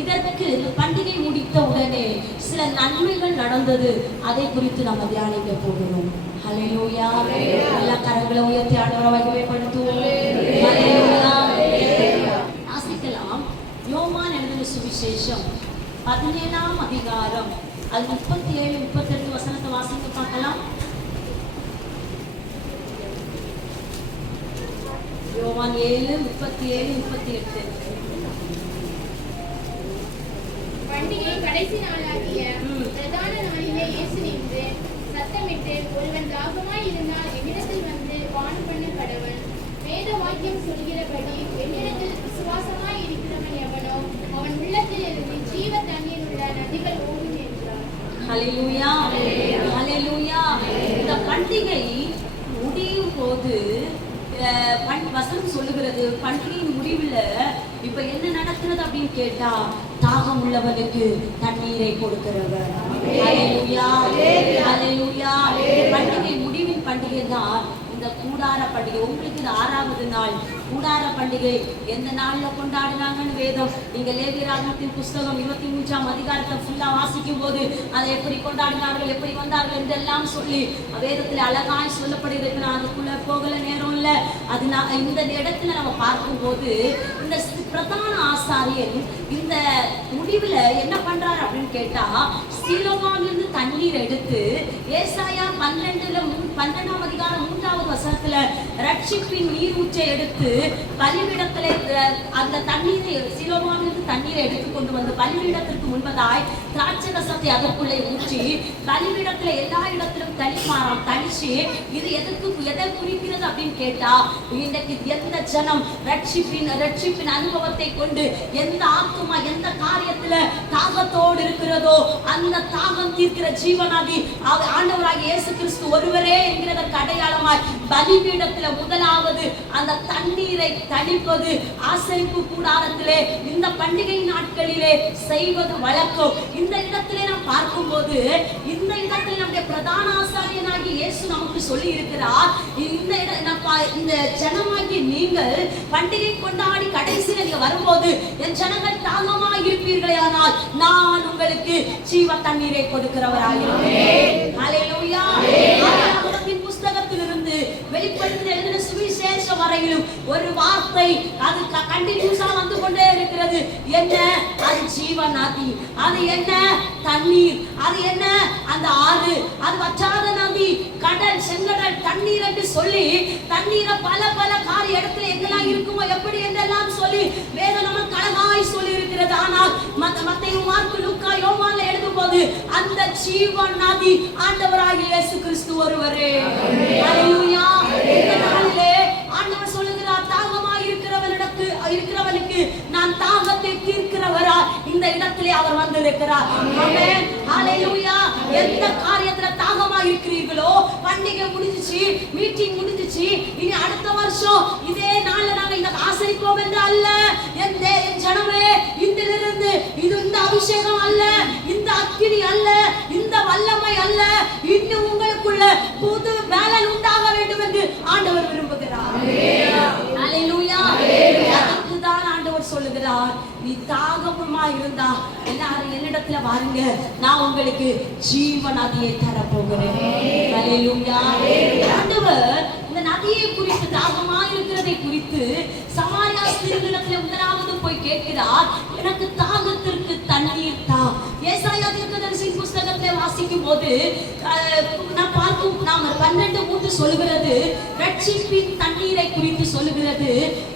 இதற்கு பண்டிகை முடித்த உடனே சில நன்மைகள் நடந்தது. அதை குறித்து நம்ம தியானிக்க போகிறோம். ஹல்லேலூயா. எல்லா கரங்களை உயர்த்தி ஆண்டவரை மகிமைப்படுத்துவோம். ஹல்லேலூயா. வாசிக்கலாம். யோவான் எழுதின சுவிசேஷம் 17ஆம் அதிகாரம், அது 37, 38 வசனத்தை வாசிக்க பார்க்கலாம். யோவான் 7, 37, 38. பண்டிகை கடைசி நாளாகிய பிரதான நாளிலே இயேசு நின்று சத்தமிட்டு, ஒருவன் தாகமாய் இருந்தால் என்னிடத்தில் வந்து பானம் பண்ண கடவன். வேத வாக்கியம் சொல்கிறபடி என்னிடத்தில் விசுவாசமாய் இருக்கிறவன் எவனோ அவன் உள்ளத்தில் இருந்து ஜீவ தண்ணீர் உள்ள நதிகள் ஓடும் என்றார். ஹல்லேலூயா, ஹல்லேலூயா. இந்த பண்டிகை முடியும் போது வசனம் சொல்லுகிறது, பண்டிகையின் முடிவுல இப்ப என்ன நடக்கிறது அப்படின்னு கேட்டா, தாகம் உள்ளவனுக்கு தண்ணீரை கொடுக்கிறவர். ஹல்லேலூயா, ஹல்லேலூயா. பண்டிகை முடிவின் பண்டிகை தான் இந்த கூடார பண்டிகை. உங்களுக்கு இது 6வது நாள் கூடார பண்டிகை. எந்த நாள்ல கொண்டாடினாங்கன்னு வேதம் நீங்க லேவியராகமத்தின் புஸ்தகம் 23ஆம் அதிகாரத்தை ஃபுல்லா வாசிக்கும் போது அதை எப்படி கொண்டாடினார்கள், எப்படி வந்தார்கள் என்றெல்லாம் சொல்லி வேதத்துல அழகாய் சொல்லப்படுகிறது. நான் அதுக்குள்ள போகல, நேரம் இல்லை. அது இந்த இடத்துல நம்ம பார்க்கும்போது இந்த பிரதான ஆசாரியன் இந்த முடிவுல என்ன பண்றாரு அப்படின்னு கேட்டா, சீலோவானிலிருந்து தண்ணீர் எடுத்து ஏசாயா 12ஆம் அதிகாரம் 3வது வசனத்துல ரட்சிப்பின் நீர் ஊற்றை எடுத்து பலிபீடத்துல அந்த தண்ணீரை, சீலோவானிலிருந்து தண்ணீரை எடுத்து கொண்டு வந்து பலிபீடத்திற்கு முன்பதாய் திராட்சை ரசத்தை அதற்குள்ளே ஊற்றி பலிபீடத்துல எல்லா இடத்திலும் தளிமாறாம் தளிச்சு, இது எதை குறிக்கிறது அப்படின்னு கேட்டா, இன்றைக்கு எந்த ஜனம் ரட்சிப்பின் அனுபவத்தை கொண்டு எந்த ஆத்துமா எந்த காரியத்துல தாகத்தோடு இருக்கிறதோ அந்த தாகம் தீர்க்கிற ஜீவனாகி ஆண்டவராகிய இயேசு கிறிஸ்து ஒருவரே என்கிறதற்கு அடையாளமாய் பலிபீடத்துல முதலாவது அந்த தண்ணீரை தணிப்பது ஆசரிப்பு கூடாரத்திலே இந்த பண்டிகை நாட்களிலே செய்வது வழக்கம். இந்த இடத்திலே நாம் பார்க்கும்போது இந்த இடத்தில் நம்முடைய பிரதான ஆசாரியனாகி இயேசு நமக்கு சொல்லி இருக்கிறார், இந்த ஜனமாகி நீங்கள் பண்டிகை கொண்டாடி கடைசியில் நீங்க வரும்போது என் ஜனங்கள் தாகமாக இருப்பீர்களே, ஆனால் நான் உங்களுக்கு ஜீவ தண்ணீரை கொடுக்கிறவராயிருக்கிறேன். ஹல்லேலூயா. ஆதியாகமத்தின் புஸ்தகத்திலிருந்து வெளிப்படுத்தின எழுதின சுவிசேஷம் வரையிலும் ஒரு வார்த்தை அது கண்டினியூஸா வந்து கொண்டே இருக்கிறது. என்ன? அது ஜீவ நதி. அது என்ன? தண்ணீர். அது என்ன? அந்த ஆறு. அது வற்றாத நதி, கடல், செங்கடல், தண்ணீர் என்று சொல்லி தண்ணீரை பல பல காரிய இடத்துல எங்கெல்லாம் இருக்குமோ எப்படி என்றெல்லாம் சொல்லி வேதம் நமக்கு அழகாய் சொல்லி இருக்கிறது. ஆனால் மத்தேயு, மார்க்கு, லூக்கா, யோவான்ல எழுதும் போது அந்த ஜீவ நதி ஆண்டவராகிய இயேசு கிறிஸ்து ஒருவரே. ஹல்லேலூயா. இந்த நாளிலே ஆண்டவர் சொல்லுகிறார், தாகமாய் இருக்கிறவனுக்கு நான் தாகத்தை தீர்க்கிறவரா இந்த இடத்திலே அவர் வந்திருக்கிறார். ஆமென். ஹல்லேலூயா. எந்த காரியத்துல தாகமாய் இருக்கிறீர்களோ, பண்டிகை முடிஞ்சிச்சு, மீட்டிங் முடிஞ்சிச்சு, இனி அடுத்த வருஷம் இதே நாள்ல நாங்க இந்த ஆசரிப்போம் என்று அல்ல. என் ஜனமே, இதிலிருந்து இது இந்த அபிஷேகம் அல்ல, இந்த அக்கினி அல்ல, இந்த வல்லமை அல்ல, இன்னும் உங்களுக்குள்ள புது பலன் உண்டாக வேண்டும் என்று ஆண்டவர் விரும்புகிறார். ஹல்லேலூயா. அதுதான் ஆண்டவர் சொல்லுகிறார், நீ தாகமா இருந்தா எல்லாரும் என்னிடத்துல வாருங்க, நான் உங்களுக்கு ஜீவ நதியை தரப்போகிறேன். ஹல்லேலூயா. ஆண்டவர் இந்த நதியை குறித்து, தாகமா இருக்கிறதை குறித்து சமாரியா ஸ்திரீகளிடத்துல முதலாவது போய் கேட்கிறார், எனக்கு தாகத்திற்கு தண்ணீர் தா. ஏசாயா தீர்க்கதரிசியின் புஸ்தகத்தை வாசிக்கும் போது நாம் 12:3 சொல்லுகிறது, ரட்சிப்பின் தண்ணீரை குறித்து சொல்லுகிறது.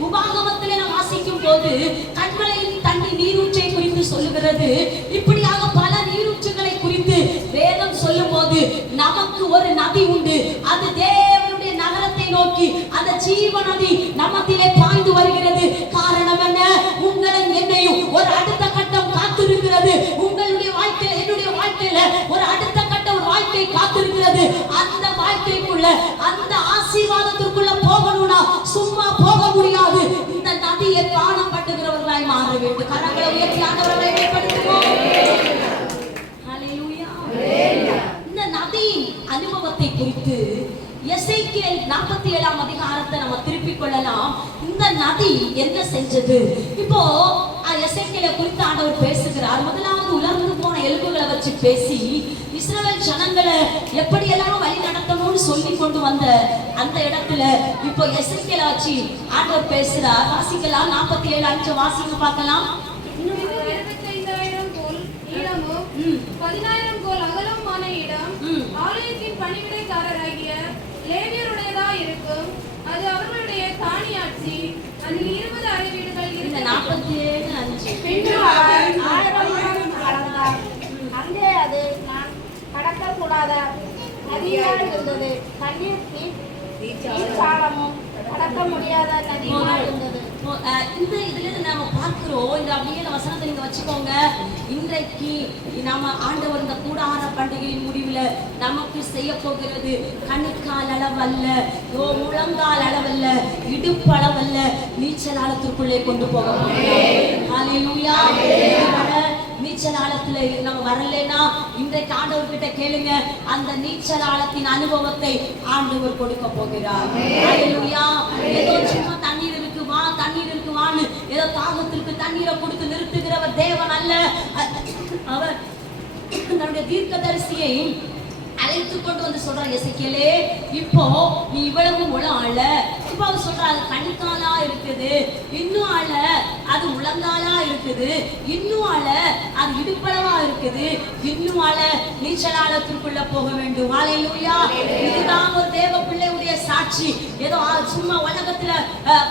உபாகமத்திலே நாம் வாசிக்கும் போது கண்மலையின் தண்ணி நீரூற்றை குறித்து சொல்லுகிறது. இப்படியாக பல நீரூற்றுகளை குறித்து வேதம் சொல்லும் போது நமக்கு ஒரு நதி உண்டு. அது தேவனுடைய நகரத்தை நோக்கி அந்த ஜீவ நதி நமத்திலே பாய்ந்து வருகிறது. காரணம் என்ன? உங்களும் என்னையும் ஒரு அடுத்த கட்டம் காத்திருக்கிறது. உங்களுடைய வாழ்க்கையில, என்னுடைய வாழ்க்கையில ஒரு அடுத்த கட்ட ஒரு வாழ்க்கை காத்திருக்கிறது. அந்த வாழ்க்கைக்குள்ள, அந்த ஆசீர்வாதத்திற்குள்ள போகணும்னா சும்மா போக முடியாது. இந்த நதியை பானம் பண்ணுகிறவர்களாய் மாற வேண்டும். கரங்களை உயர்த்தி ஆண்டவரை மகிமைப்படுத்துவோம். ஹல்லேலூயா. இந்த நதியின் அனுபவத்தை குறித்து எசேக்கியேல் 47ஆம் அதிகாரத்தை நம்ம திருப்பிக் கொள்ளலாம். இந்த நதி என்ன செஞ்சது? இப்போ எசேக்கியேலை குறித்து ஆண்டவர் பேசுகிறார். முதலாவது உலர்ந்து போன எலும்புகளை வச்சு பேசி இஸ்ரவேல் ஜனங்களை எப்படியெல்லாம் வழி நடத்தணும்னு சொல்லி கொண்டு வந்த அந்த இடத்துல இப்போ எசேக்கியேலை வச்சு ஆண்டவர் பேசுறார். வாசிக்கலாம். 47:5 வாசிக்க பார்க்கலாம். 25,000 கோல் நீளமும் 10,000 கோல் அகலமான இடம் ஆலயத்தின் பணிவிடைக்காரராகிய லேவியருடையதா இருக்கும். அது அவர்களுடைய காணியாட்சி. அதில் 20 அறைவீடுகள் இருந்தன. 47:5 அங்கே அது நான் கடக்கக்கூடாத நதியாக இருந்தது. தண்ணீர் தீச்சாளமும் கடக்க முடியாத நதிமா இருந்தது. இந்த இதுல நாம பார்க்கிறோம். இந்த அப்படியே வசனத்தை நீங்க வச்சுக்கோங்க. இன்றைக்கு நாம ஆண்டவர் இந்த கூடார பண்டிகையின் முடிவுல நமக்கு செய்ய போகிறது கணுக்கால் அளவல்ல, முழங்கால் அளவல்ல, இடுப்பு அளவல்ல, நீச்சல் ஆழத்திற்குள்ளே கொண்டு போக போகிறோம். ஹல்லேலூயா. நீச்சல் ஆழத்துல நம்ம வரலைன்னா இன்றைக்கு ஆண்டவர் கிட்ட கேளுங்க. அந்த நீச்சல் ஆழத்தின் அனுபவத்தை ஆண்டவர் கொடுக்க போகிறார். ஹல்லேலூயா. ஏதோ சும்மா தண்ணீர் இருக்குமா, தண்ணீர் இருக்குமான்னு ஏதோ தாகத்திற்கு தண்ணீரை கொடுத்து நிறுத்துகிறவர் தேவன் அல்ல. அவர் தன்னுடைய தீர்க்கதரிசியை அழைத்து கொண்டு வந்து சொல்றார், எசேக்கியேலே இப்போ நீ இவ்வளவு முழம் ஆள, இப்போ அவர் சொல்றாரு கணுக்காலா இருக்குது, இன்னும் ஆள அது முழங்காலா இருக்குது, இன்னும் ஆள அது இடுப்பளவா இருக்குது, இன்னும் ஆள நீச்சல் ஆழத்திற்குள்ள போக வேண்டும். ஹல்லேலூயா. இதுதான் ஒரு தேவ பிள்ளையுடைய சாட்சி. ஏதோ சும்மா உலகத்துல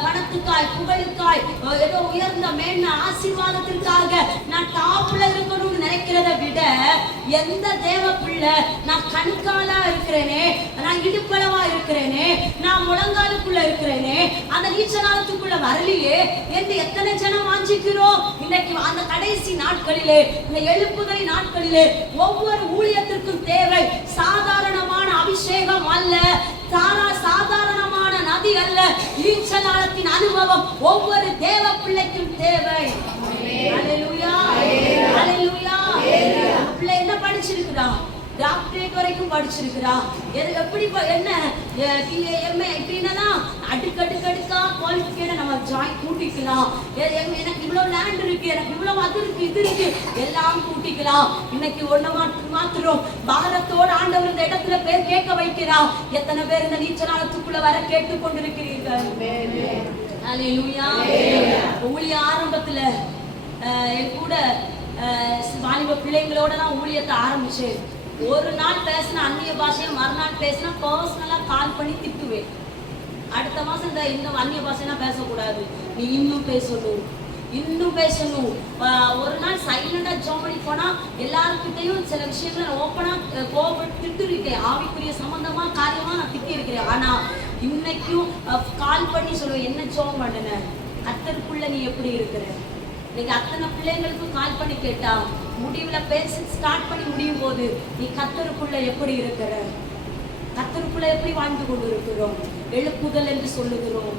பணத்துக்காய், புகழுக்காய், ஏதோ உயர்ந்த மேன்மை ஆசீர்வாதத்திற்காக நான் டாப்ல இருக்கணும்னு நினைக்கிறத விட, எந்த தேவ பிள்ளை நான் கணுக்காலா இருக்கிறேனே, நான் இடுப்பளவா இருக்கிறேனே, நான் முழங்காலுக்குள்ள இருக்கிறேனே, அந்த நீச்சலாலத்துக்குள்ள வரலையே என்று எத்தனை ஜனம் வாஞ்சிக்கிறோம். இன்னைக்கு அந்த கடைசி நாட்களிலே, இந்த எழுப்புதல் நாட்களிலே ஒவ்வொரு ஊழியத்திற்கும் தேவை சாதாரணமான அபிஷேகம் அல்ல, சாதாரணமான நதி அல்ல, நீச்சலாலத்தின் அனுபவம் ஒவ்வொரு தேவ பிள்ளைக்கும் தேவை. ஹல்லேலூயா. ஹல்லேலூயா. பிள்ளை என்ன படிச்சிருக்கிறா? டாக்டரேட் வரைக்கும் படிச்சிருக்கிறா. எப்படி என்ன MA இப்படின்னா அடுக்கடுக்கடுக்கா குவாலிஃபிகேஷன் நம்ம ஜாயின் கூட்டிக்கலாம். எனக்கு இவ்வளவு லேண்ட் இருக்கு, எனக்கு இவ்வளவு அது இருக்கு, இது இருக்கு, எல்லாம் கூட்டிக்கலாம். இன்னைக்கு ஒண்ணு மாத்திரம் பாரத்தோட ஆண்டவர் இந்த இடத்துல பேர் கேட்க வைக்கிறா. எத்தனை பேர் இந்த நீச்சலாலத்துக்குள்ள வர கேட்டு கொண்டிருக்கிறீர்கள்? ஹல்லேலூயா. ஊழிய ஆரம்பத்துல என் கூட வாலிப பிள்ளைங்களோட நான் ஊழியத்தை ஆரம்பிச்சேன். ஒரு நாள் பேசின அந்நிய பாஷையை மறுநாள் பேசினா பர்சனலா கால் பண்ணி திட்டுவேன். அடுத்த மாசம் இந்த அந்நிய பாஷையெல்லாம் பேசக்கூடாது, நீ இன்னும் பேசணும், இன்னும் பேசணும். ஒரு நாள் சைலண்டா ஜோமணி போனா எல்லாருக்கிட்டையும் சில விஷயங்களை நான் ஓப்பனா கோபப்பட்டு திட்டு இருக்கேன். ஆவிக்குரிய சம்பந்தமா காரியமா நான் திட்டி இருக்கிறேன். ஆனா இன்னைக்கும் கால் பண்ணி சொல்லுவேன், என்ன ஜோம் பண்ணுன, கர்த்தருக்குள்ள நீ எப்படி இருக்கிற? நீங்க அத்தனை பிள்ளைங்களுக்கும் கால் பண்ணி கேட்டா முடிவுல பேச ஸ்டார்ட் பண்ணி முடியும் போது நீ கர்த்தருக்குள்ள எப்படி இருக்கிற, கர்த்தருக்குள்ள எப்படி வாழ்ந்து கொண்டு இருக்கிறோம்? எழுப்புதல் என்று சொல்லுகிறோம்,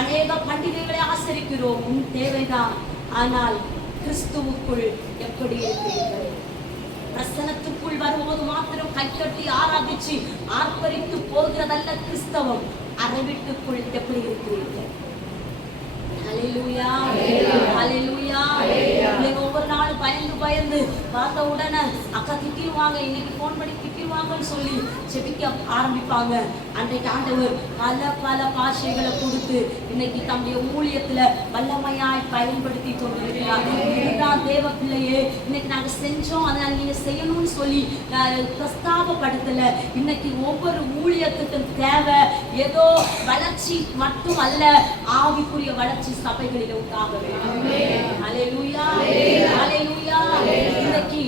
அநேக பண்டிகைகளை ஆசரிக்கிறோம், உன் தேவைதான். ஆனால் கிறிஸ்துவுக்குள் எப்படி இருக்கிறீர்கள்? பிரசனத்துக்குள் வரும்போது மாத்திரம் கைத்தட்டி ஆராதிச்சு ஆர்ப்பரித்து போகிறதல்ல கிறிஸ்தவம். அறைவீட்டுக்குள் எப்படி இருக்கிறீர்கள்? ஹல்லேலூயா. ஹல்லேலூயா. நீங்க ஒவ்வொரு நாள் பயந்து பார்த்த உடனே அக்கா திட்டிடுவாங்க, இன்னைக்கு போன் பண்ணி திட்டிடுவாங்கன்னு சொல்லி செபிக்க ஆரம்பிப்பாங்க. அன்றைக்கு ஆண்டவர் பல பாஷைகளை கொடுத்து இன்னைக்கு தம்முடைய ஊழியத்துல வல்லமையாய் பயன்படுத்தி கொண்டிருக்கிறார். இதுதான் தேவ பிள்ளையே. இன்னைக்கு நாங்க செஞ்சோம், அதை நீங்க செய்யணும்னு சொல்லி பிரஸ்தாபப்படுத்தல. இன்னைக்கு ஒவ்வொரு ஊழியத்துக்கும் தேவை ஏதோ வளர்ச்சி மட்டும் அல்ல, ஆவிக்குரிய வளர்ச்சி சபைகளில் உண்டாக வேண்டும். ஹல்லேலூயா. ஹல்லேலூயா. இன்னைக்கு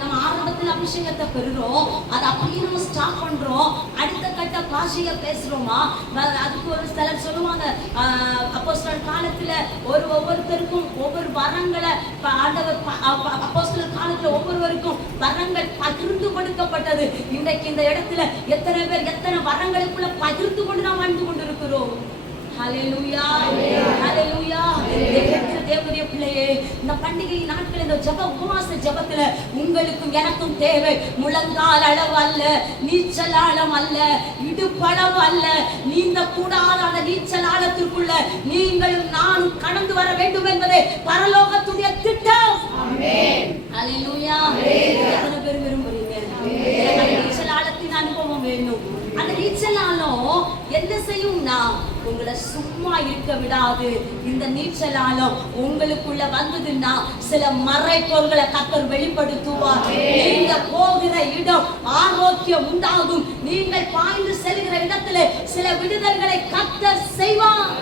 நம்ம ஆரம்பத்தில் அபிஷேகத்தை பெறுறோம், அதை அப்படியே நம்ம ஸ்டாப் பண்றோம், அடுத்த கட்ட பாஷையை பேசுறோமா? அதுக்கு ஒரு சிலர் சொல்லுவாங்க, அப்போஸ்தலர் காலத்துல ஒவ்வொருத்தருக்கும் ஒவ்வொரு வரங்களை ஆண்டவர் அப்போஸ்தலர் காலத்துல ஒவ்வொருவருக்கும் வரங்கள் பகிர்ந்து கொடுக்கப்பட்டது. இன்றைக்கு இந்த இடத்துல எத்தனை பேர் எத்தனை வரங்களுக்குள்ள பகிர்ந்து கொண்டு நாம் வாழ்ந்து கொண்டிருக்கிறோம்? ஹல்லேலூயா. ஹல்லேலூயா. தேவனுடைய பிள்ளையே, இந்த பண்டிகை நாட்கள் இந்த ஜெப உபவாச ஜெபத்துல உங்களுக்கும் எனக்கும் தேவை முழங்கால் அளவு அல்ல, நீச்சல் ஆழம் அல்ல, இடுப்பளவு அல்ல, நீந்த கூடாத அந்த நீச்சல் ஆழத்திற்குள்ள நீங்களும் நானும் கடந்து வர வேண்டும் என்பதே பரலோகத்துடைய திட்டம். ஆமென். ஹல்லேலூயா. எத்தனை பேர் விரும்புறீங்க? நீச்சல் ஆழத்தின் அனுபவம் வேணும். அந்த நீச்சல் ஆழம் என்ன செய்யும்னா உங்களை சும்மா இருக்க விடாது. இந்த நீச்சல் ஆழம் உங்களுக்குள்ள வந்ததுன்னா சில மறைப்பொருள்களை கர்த்தர் வெளிப்படுத்துவார். நீங்க போகிற இடம் ஆரோக்கியம் உண்டாகும். நீங்கள் பாய்ந்து செல்கிற இடத்துல சில விடுதல்களை கர்த்தர் செய்வார்.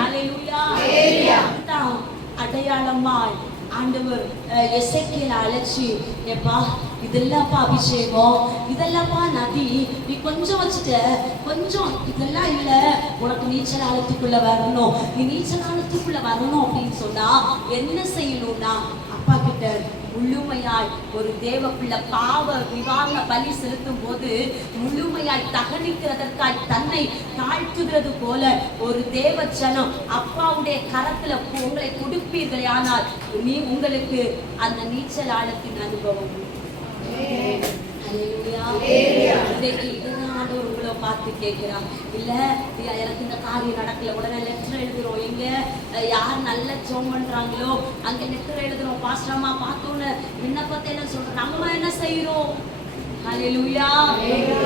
ஹல்லேலூயா. அடையாளமாய் ஆண்டவர் எசேக்கியேலை அழைச்சி, எப்பா இதெல்லாம்ப்பா அபிஷேகம், இதெல்லாம்ப்பா நதி, நீ கொஞ்சம் வச்சுட்ட, கொஞ்சம் இதெல்லாம் இல்ல, உனக்கு நீச்சல் ஆழத்துக்குள்ள வரணும், நீ நீச்சல் ஆழத்துக்குள்ள வரணும் அப்படின்னு சொன்னா என்ன செய்யணும்னா அப்பா கிட்ட முழுமையாய் ஒரு தேவ பிள்ளை பாவ நிவாரண பலி செலுத்தும் போது முழுமையாய் தகனிக்கிறதற்காய் தன்னை தாழ்த்துகிறது போல ஒரு தேவ ஜனம் அப்பாவுடைய கரத்துல உங்களை கொடுப்பீர்களே, ஆனால் நீ உங்களுக்கு அந்த நீச்சல் ஆழத்தின் அனுபவம். உங்களை பார்த்து கேட்கிறான், இல்ல எனக்கு இந்த காரியம் நடக்கல, உடனே லெட்டர் எழுதுறோம், எங்க யார் நல்ல ஜோம் பண்றாங்களோ அங்க லெட்டர் எழுதுறோம், பாஸ்டர்மா பார்த்தோன்னு விண்ணப்பத்தை எல்லாம் சொல்றோம். நம்ம என்ன செய்யறோம்? ஹல்லேலூயா,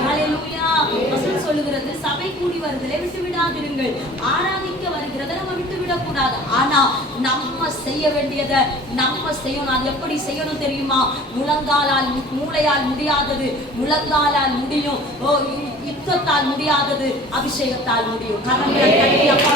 ஹல்லேலூயா. வசனம் சொல்லுகிறது, சபை கூடி வருதலை விட்டு விடாதிருங்கள், ஆராதிக்க வருகிறதை நம்ம விட்டு விடக்கூடாது. ஆனா நம்ம செய்ய வேண்டியதை நம்ம செய்யணும். அது எப்படி செய்யணும் தெரியுமா? முழங்காலால் மூளையால் முடியாதது முழங்காலால் முடியும், யுத்தத்தால் முடியாதது அபிஷேகத்தால் முடியும். கரங்களை தட்டி அப்பா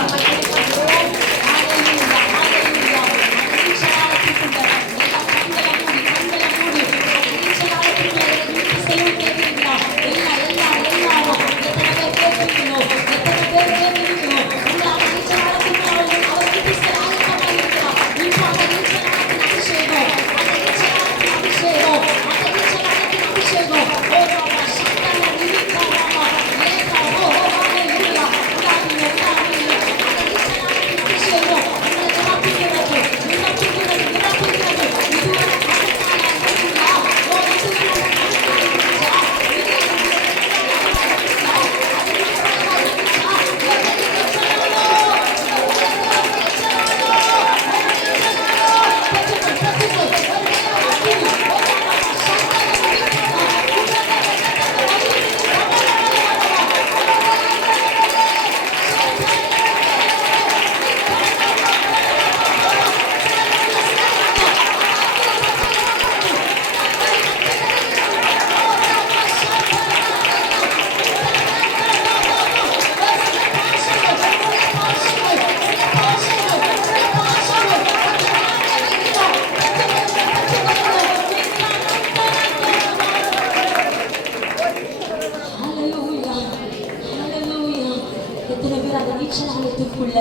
நீச்சலாலயத்துக்குள்ள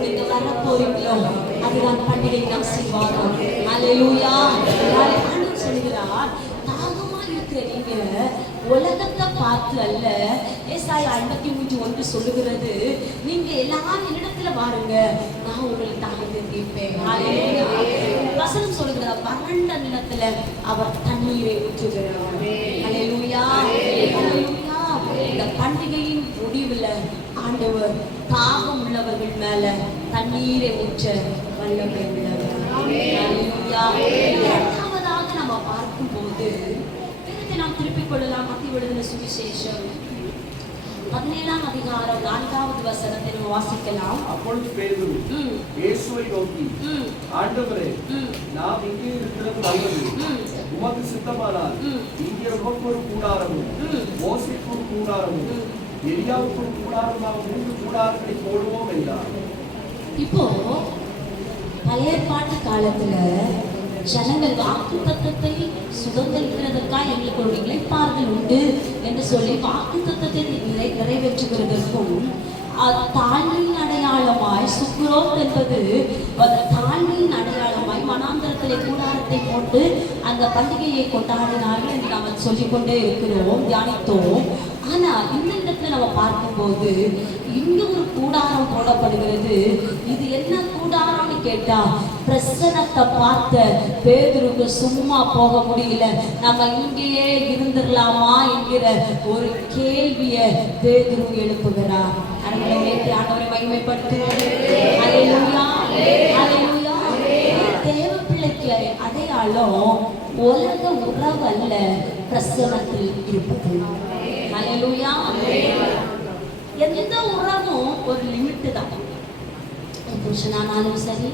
நீங்க வர போறீங்களோ அதுதான் பண்டிகையின் ஆசீர்வாதம். ஹல்லேலூயா. ஆண்டவர் சொல்கிறார், தாகமா இருக்கிற நீங்க உலகத்தை பார்த்து அல்ல. ஏசாயா 53:1 சொல்லுகிறது, நீங்க எல்லாரும் என்னிடத்துல வாருங்க, நான் உங்களுக்கு தாகத்தை தீர்ப்பேன். ஹல்லேலூயா. வசனம் சொல்லுகிறார், வறண்ட நிலத்துல அவர் தண்ணீரை ஊற்றுகிறார். ஹல்லேலூயா, ஹல்லேலூயா. இந்த பண்டிகையின் முடிவுல ஆண்டவர் தாகம் உள்ளவர்கள் மேல தண்ணீரை ஊற்ற வல்லமை உள்ளவர். இரண்டாவதாக நம்ம பார்க்கும் போது நாம் திருப்பிக் கொள்ளலாம். மத்திய எழுதின சுவிசேஷம் 17ஆம் அதிகாரம் 4வது வசனத்தை நம்ம வாசிக்கலாம். அப்பொழுது பேதுரு இயேசுவை நோக்கி, ஆண்டவரே, நாம் இங்கே இருக்கிறது நல்லது. உமக்கு சித்தமானால் இங்கே உமக்கு ஒரு கூடாரமும் மோசேக்கு ஒரு கூடாரமும் எலியாவுக்கு ஒரு கூடாரம், நாம் 3 கூடாரங்களை போடுவோம் என்றார். இப்போ பழைய பாட்டு காலத்துல ஜனங்கள் வாக்கு தத்தத்தை சுதந்திரிக்கிறதற்காக எங்களுக்கு ஒரு இளைப்பாறுதல் உண்டு என்று சொல்லி வாக்கு தத்தத்தை நிறைவேற்றுகிறதற்கும் தாழ்மையின் அடையாளமாய் சுக்ரோத் என்பது தாழ்மையின் அடையாளமாய் வனாந்தரத்திலே கூடாரத்தை போட்டு அந்த பண்டிகையை கொண்டாடினார்கள் என்று நாம் சொல்லிக்கொண்டே இருக்கிறோம், தியானித்தோம். ஆனா இந்த இடத்துல நம்ம பார்க்கும்போது இங்க ஒரு கூடாரம் போடப்படுகிறது. இது என்ன கூடாரம்னு கேட்டா, பிரசன்னத்தை பார்த்த பேதுருக்கு சும்மா போக முடியல. நம்ம இங்கேயே இருந்துடலாமா என்கிற ஒரு கேள்வியை பேதுரு எழுப்புகிறார். ஆண்டவரை மகிமைப்படுத்துவது. ஹல்லேலூயா, ஹல்லேலூயா. தேவ பிள்ளைக்கு அடையாளம் உலக உறவு அல்ல, பிரசன்னத்தில் இருப்பது. ஹல்லேலூயா. எந்த உறவும் ஒரு லிமிட் தான். புருஷனானாலும் சரி,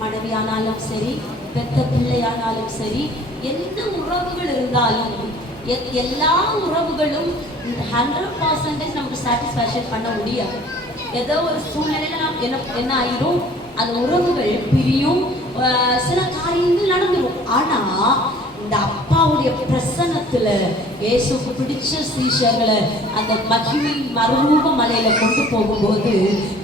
மனைவியானாலும் சரி, பெத்த பிள்ளையானாலும் சரி, எந்த உறவுகள் இருந்தாலும் எல்லா உறவுகளும் 100% நமக்கு சாட்டிஸ்ஃபேக்ஷன் பண்ண முடியாது. ஏதோ ஒரு சூழ்நிலையில நாம் என்ன ஆயிரும், அந்த உறவுகள் பிரியும், சில காரியங்கள் நடந்துடும். ஆனா அந்த அப்பாவுடைய பிரசன்னத்துல இயேசுக்கு பிடிச்ச சீஷர்களை அந்த மகிமை மறுரூப மலையில கொண்டு போகும்போது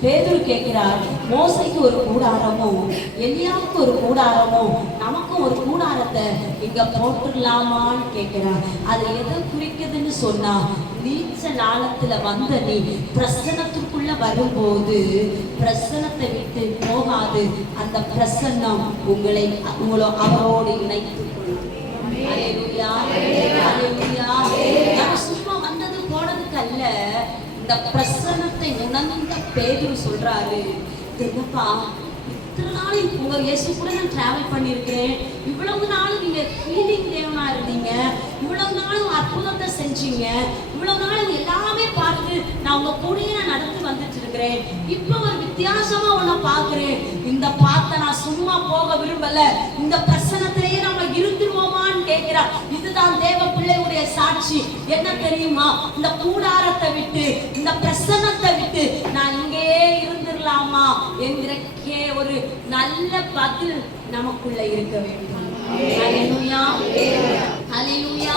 பேதுரு கேட்கிறார், மோசைக்கு ஒரு கூடாரமும் எலியாவுக்கு ஒரு கூடாரமும் நமக்கும் ஒரு கூடாரத்தை இங்க போட்டுடலாமான்னு கேட்கிறார். அது எதை குறிக்குதுன்னு சொன்னா, நீச்சல் ஆழத்துல வந்த நீ பிரசன்னத்துக்குள்ள வரும்போது பிரசன்னத்தை விட்டு போகாது. அந்த பிரசன்னம் உங்களோ அவரோடு இணைத்துக் கொள்ளும். அல்லேலூயா, அல்லேலூயா. நம்ம சும்மா வந்தது போனதுக்கு அல்ல, இந்த பிரசன்னத்தை உணர்ந்த பேதுரு சொல்றாரு, என்னப்பா இத்தனை நாள் உங்க இயேசு கூட நான் டிராவல் பண்ணியிருக்கிறேன், இவ்வளவு நாள் நீங்க ஹீலிங் தேவனா இருந்தீங்க, இவ்வளவு நாளும் அற்புதத்தை செஞ்சீங்க, இவ்வளவு நாள் எல்லாமே பார்த்து நான் உங்க கூடயே நான் நடந்து வந்துட்டு இருக்கிறேன். இப்ப ஒரு வித்தியாசமா உன்னை பார்க்கிறேன். இந்த பார்த்த நான் சும்மா போக விரும்பல, இந்த பிரசன்னத்திலேயே நம்ம இருந்துருவோமான்னு கேட்கிறா. இதுதான் தேவ பிள்ளையுடைய சாட்சி. என்ன தெரியுமா, இந்த கூடாரத்தை விட்டு இந்த பிரசன்னத்தை விட்டு நான் இங்கேயே இருந்துடலாமா என்கிறக்கே ஒரு நல்ல பதில் நமக்குள்ள இருக்க வேண்டும். அல்லேலூயா, அல்லேலூயா.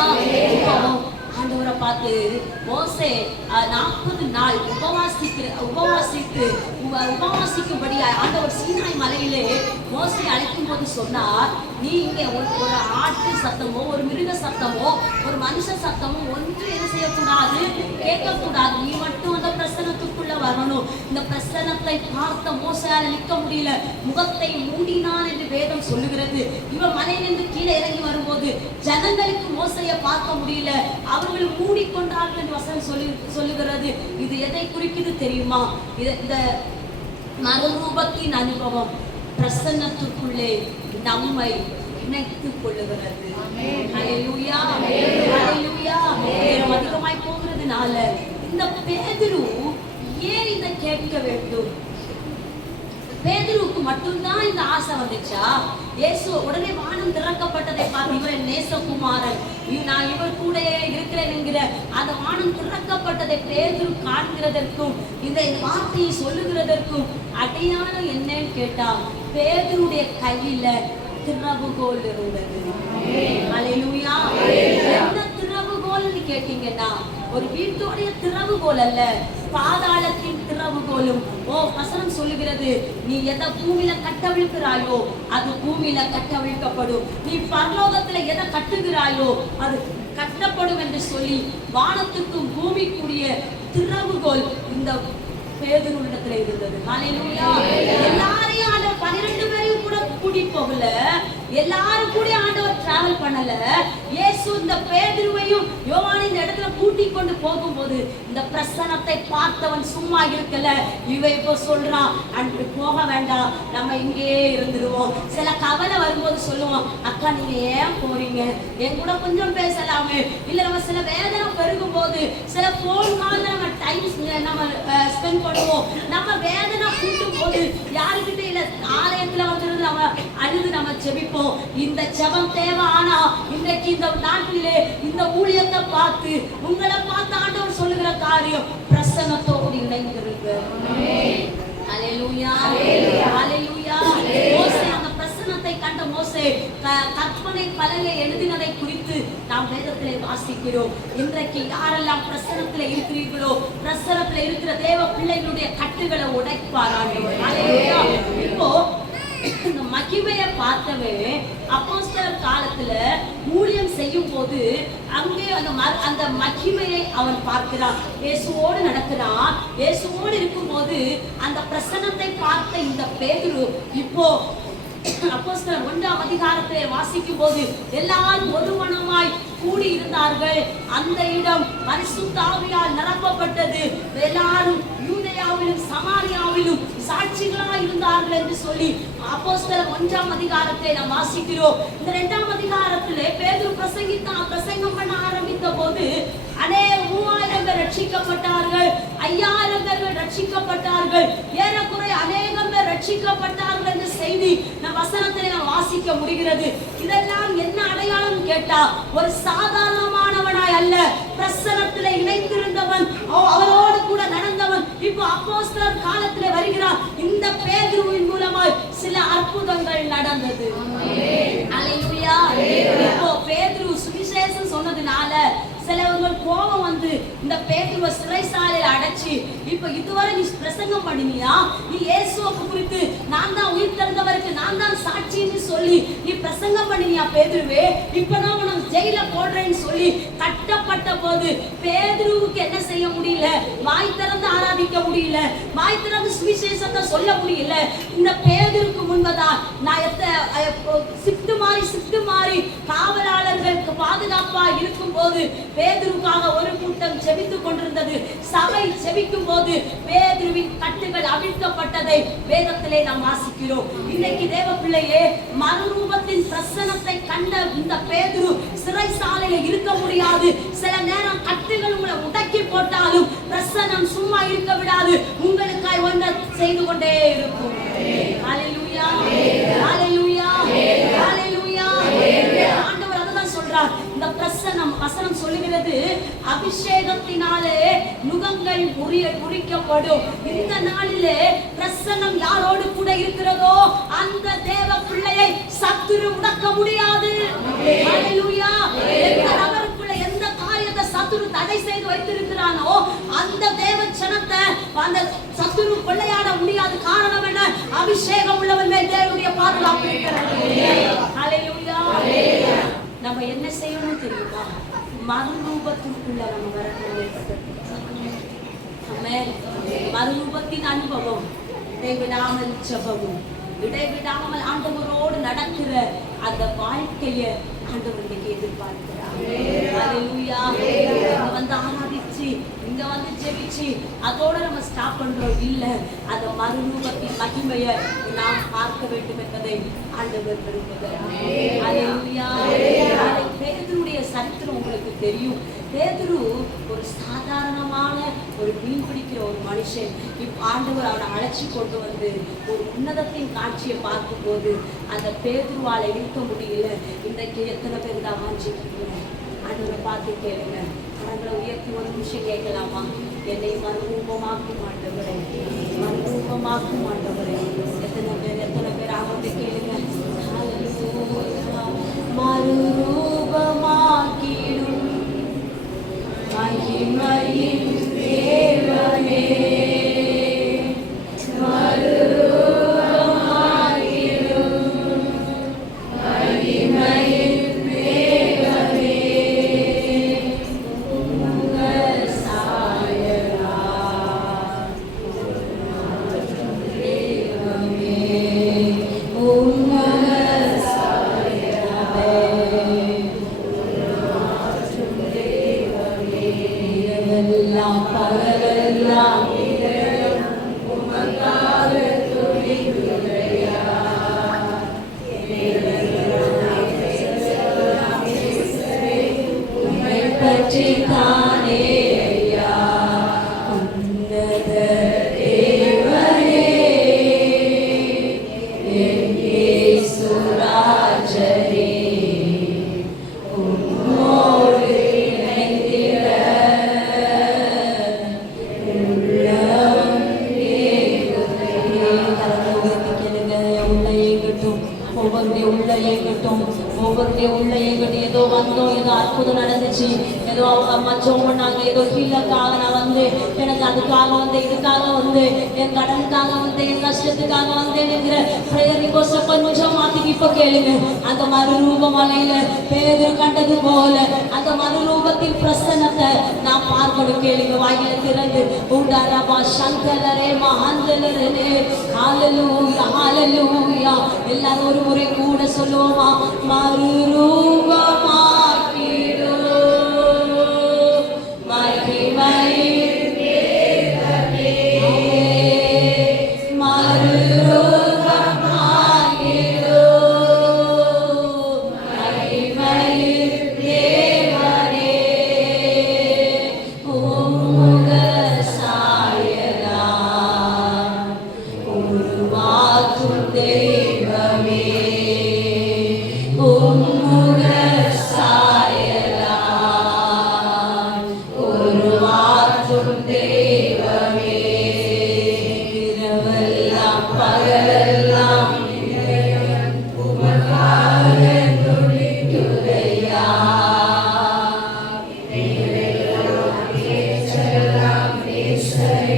ஆண்டவரை பார்த்து மோசே 40 நாள் உபவாசிக்கும்படி ஆண்டவர் சீனாய் மலையிலே மோசே அழைக்கும் போது சொன்னார், நீ இங்கே ஒரு ஆட்டு சத்தமோ ஒரு மிருக சத்தமோ ஒரு மனுஷ சத்தமோ ஒன்று என்ன செய்யக்கூடாது, கேட்கக்கூடாது. நீ மட்டும் அந்த பிரசனத்துக்குள்ள வரணும். இந்த பிரசனத்தை பார்த்த மோசையால நிற்க முடியல, முகத்தை மூடினான் என்று வேதம் சொல்லுகிறது. இவன் மலையிலிருந்து கீழே இறங்கி வரும்போது ஜனங்களுக்கு மோசையை பார்க்க முடியல, அவர்கள் மூடிக்கொண்டார்கள் என்று வசனம் சொல்லுகிறது. இது எதை குறிக்குது தெரியுமா? இந்த மறுரூபத்தின் அனுபவம் பிரசன்னத்துக்குள்ளே நம்மை இணைத்துக் கொள்ளுகிறது. அல்லேலூயா, அல்லேலூயா. நேரம் அதிகமாய் போகிறதுனால இந்த பேதுரு ஏன் இதை கேட்க வேண்டும்? பேதுருக்கு மட்டும்தான் இந்த ஆசை வந்துச்சா? இயேசு உடனே வானம் திறக்கப்பட்டதை பார்த்து இவர் நேசகுமாரன், நான் இவர் கூட இருக்கிறேன் என்கிற அந்த வானம் திறக்கப்பட்டதை பேதுரு காண்கிறதற்கும் இந்த வார்த்தையை சொல்லுகிறதற்கும் அடையாளம் என்னன்னு கேட்டா, பேதுருடைய கையில திறவுகோல் இருந்தது. அல்லேலூயா. என்ன திறவுகோல்னு கேட்டீங்கன்னா, ஒரு வீட்டோடைய திறவுகோல் அல்ல, பாதாளத்தின் திறவுகோலும். வசனம் சொல்லுகிறது, நீ எதை பூமியில கட்டவிழ்க்கிறாயோ அது பூமியில கட்டவிழ்க்கப்படும், நீ பரலோகத்துல எதை கட்டுகிறாயோ அது கட்டப்படும் என்று சொல்லி வானத்துக்கும் பூமிக்குரிய திறவுகோல் இந்த பேதுருவிடத்துல இருந்தது. அல்லேலூயா. எல்லாரையும் ஆண்டவர் 12 பேரையும் கூட கூட்டிட்டு போகல, எல்லாரும் கூட ஆண்டவர் டிராவல் பண்ணல. இயேசு இந்த பேதுருவையும் யோவானை இந்த இடத்துல கூட்டிக் கொண்டு போகும்போது இந்த பிரசன்னத்தை பார்த்தவன் சும்மா இருக்கல. இவன் இப்போ சொல்றான், அன்று போக வேண்டாம், நம்ம இங்கேயே இருந்துருவோம். சில கவலை வரும்போது சொல்லுவோம், அக்கா நீங்க ஏன் போறீங்க, என் கூட கொஞ்சம் பேசலாமே. இல்ல நம்ம சில வேதனை பெருகும் போது சில போன் கால்ல நம்ம டைம் நம்ம ஸ்பெண்ட் பண்ணுவோம். நம்ம வேதனை கூட்டும் போது யாருக்கிட்ட இல்ல ஆலயத்துல வந்து நம்ம அழுது நம்ம ஜெபிப்போம். இந்த ஜெபம் தேவை. ஆனா இன்றைக்கு இந்த நாட்டிலே இந்த ஊழியத்தை பார்த்து உங்களை பார்த்து ஆண்டவர் சொல்லுகிற காரியம் பிரசன்னத்தோடு இணைந்திருக்கு. அல்லேலூயா, அல்லேலூயா. மோசே அந்த பிரசன்னத்தை கண்ட மோசே கற்பனை பலகை எழுதினதை குறித்து நாம் வேதத்திலே வாசிக்கிறோம். இன்றைக்கு யாரெல்லாம் பிரசன்னத்திலே இருக்கிறீர்களோ, பிரசன்னத்திலே இருக்கிற தேவ பிள்ளைகளுடைய கட்டுகளை உடைப்பார் ஆண்டவர். அல்லேலூயா. இப்போ இந்த மகிமையை பார்த்தவே அப்போஸ்தலர் காலத்துல ஊழியம் செய்யும் போது அங்கே அந்த மகிமையை அவன் பார்க்கிறான். இயேசுவோடு நடக்கிறான். இயேசுவோடு இருக்கும்போது அந்த பிரசன்னத்தை பார்த்த இந்த பேதுரு இப்போ அப்போஸ்தலர் 1ஆம் அதிகாரத்தை வாசிக்கும் போது எல்லாரும் ஒருமனமாய் கூடி இருந்தார்கள். அந்த இடம் பரிசுத்த ஆவியால் நிரப்பப்பட்டது. எல்லாரும் யூதேயாவிலும் சமாரியாவிலும் சாட்சிகளாய் இருந்தார்கள் என்று சொல்லி அப்போஸ்தலர் 1ஆம் அதிகாரத்தை நாம் வாசிக்கிறோம். இந்த 2ஆம் அதிகாரத்திலே பேதுரு பிரசங்கம் பண்ண ஆரம்பித்த போது 3000 பேர் ரட்சிக்கப்பட்டார்கள், 5000 பேர்கள் ரட்சிக்கப்பட்டார்கள், ஏறக்குறைய அநேகம் பேர் ரட்சிக்கப்பட்டார்கள் என்ற செய்தி நம் வசனத்திலே நாம் வாசிக்க முடிகிறது. இதெல்லாம் என்ன அடையாளம் கேட்டா, ஒரு சாதாரணமானவனாய் அல்ல, பிரசன்னத்திலே இணைந்திருந்தவன், அவரோடு கூட நடந்தவன் இப்போ அப்போஸ்தலர் காலத்திலே வருகிறான். இந்த பேதுருவின் மூலமாய் சில அற்புதங்கள் நடந்தது. அல்லேலூயா. இப்போ ஆச்சு. இப்ப இதுவரை நீ பிரசங்கம் பண்ணினியா? நீ இயேசுவை குறித்து நான் தான் உயிர் தெழுந்தவருக்கு நான் தான் சாட்சின்னு சொல்லி நீ பிரசங்கம் பண்ணினியா பேதுருவே? இப்பதான் உனக்கு ஜெயில போடுறேன்னு சொல்லி கட்டப்பட்ட போது பேதுருவுக்கு என்ன செய்ய முடியல? வாய் திறந்து ஆராதிக்க முடியல, வாய் திறந்து சுவிசேஷத்தை சொல்ல முடியல. இந்த பேதுருக்கு முன்பதா நான் சிப்ட் மாறி காவலாளர்களுக்கு பாதுகாப்பா இருக்கும் போது பேதுருக்காக ஒரு கூட்டம் செபித்துக் கொண்டிருந்தது. சபை செபிக்கும் போது பேதுருவின் கட்டுகள் அவிழ்க்கப்பட்டதை வேதத்திலே நாம் வாசிக்கிறோம். இன்னைக்கு தேவ பிள்ளையே, மறுரூபத்தின் பிரசனத்தை கண்ட இந்த பேதுரு சிறைசாலையில இருக்க முடியாது. சில நேரம் கட்டுகள் உங்களை முடக்கி போட்டாலும் பிரசனம் சும்மா இருக்க விடாது. உங்களுக்காய் ஒன்றை செய்து கொண்டே இருக்கும். ஹல்லேலூயா, ஹல்லேலூயா, ஹல்லேலூயா. ஆண்டவர் அதுதான் சொல்றார். இந்த பிரசனம் வசனம் சொல்லுகிறது, அபிஷேகத்தினாலே நுகங்கள் முறிக்கப்படும். இந்த நாளிலே பிரசனம் யாரோடு கூட இருக்கிறதோ அந்த தேவ பிள்ளையை சத்துரு முடக்க முடியாது. ஹல்லேலூயா. எந்த நபருக்குள்ள எந்த காரியத்தை சத்துரு தடை செய்து வைத்திருக்கிறானோ அந்த தேவ ஜனத்தை அந்த சத்துரு கொள்ளையாட முடியாது. காரணம் என்ன? அபிஷேகம் உள்ளவன் மேல் தேவனுடைய பாதுகாப்பு இருக்கிறது. ஹல்லேலூயா. நம்ம என்ன செய்யணும் தெரியுமா? மறுரூபத்திற்குள்ள நம்ம வரணும். மறுரூபத்தின் அனுபவம், இடைவிடாமல் ஜெபமும், இடைவிடாமல் ஆண்டவரோடு நடக்கிற அந்த வாழ்க்கையை ஆண்டவர் இன்னைக்கு எதிர்பார்க்கிறார். ஹல்லேலூயா. இங்க வந்து ஆராதிச்சு, இங்க வந்து ஜெபிச்சு அதோட நம்ம ஸ்டாப் பண்றோம் இல்ல. அந்த மறுரூபத்தின் மகிமையை நாம் பார்க்க வேண்டும் என்பதை ஆண்டவர் விரும்புகிறார். ஹல்லேலூயா. பேதுருடைய சரித்திரம் உங்களுக்கு தெரியும். பேதுரு ஒரு சாதாரணமான ஒரு மீன் பிடிக்கிற ஒரு மனுஷன். ஆண்டவர் அவனை அழைச்சி கொண்டு வந்து ஒரு உன்னதத்தின் காட்சியை பார்க்கும் போது அந்த பேதுருவால இருக்க முடியல. இன்றைக்கு எத்தனை பேர் தான் வாஞ்சிக்கிறீங்க? ஆண்டவரை பார்த்து கேளுங்க. கடவுளை உயர்த்தி ஒரு நிமிஷம் கேட்கலாமா? என்னை மறுரூபமாக்கும் ஆண்டவரே, மறுரூபமாக்கும் ஆண்டவரே. எத்தனை பேர் ஆகவே கேளுங்க. மறுரூபமாக்கிடும் மகிமையின் தேவனே, ஒவ்வொருடைய உள்ள எங்கிட்ட ஏதோ வந்தோம், ஏதோ அற்புதம் நடந்துச்சு, ஏதோ மச்சம் பண்ணாங்க, ஏதோ கீழக்காக நான் வந்து எனக்கு அதுக்காக வந்து இதுக்காக வந்து என் கடனுக்காக வந்து என் கஷ்டத்துக்காக வந்தேன் என்கிற பிரேயர் ரிக்வெஸ்ட் கொஞ்சம் மாத்திக்கு இப்ப கேளுங்க. அந்த மறுரூப மலையில பேதுரு கண்டது போல அந்த மறுரூபத்தின் பிரசன்னத்தை நான் பார்க்கணும். கேளுங்க. வாயில திறந்து உண்டாரமா சங்கலரே மகாந்தலரே ஹல்லேலூயா ஹல்லேலூயா. எல்லாரும் ஒரு முறை கூட சொல்லுவோமா? மறுரூபமாக்கிடும் மகிமையின் தேவனே, மறுரூபமாக்கிடும் மகிமையின் தேவனே, உம்முக சாயலாய் உருவாக்கும் தெய்வமே, உம்முக சாயலாய் உருவாக்கும் தெய்வமே, இரவெல்லாம் பகலெல்லாம் உமக்காக துடிக்குதையா, நேசையா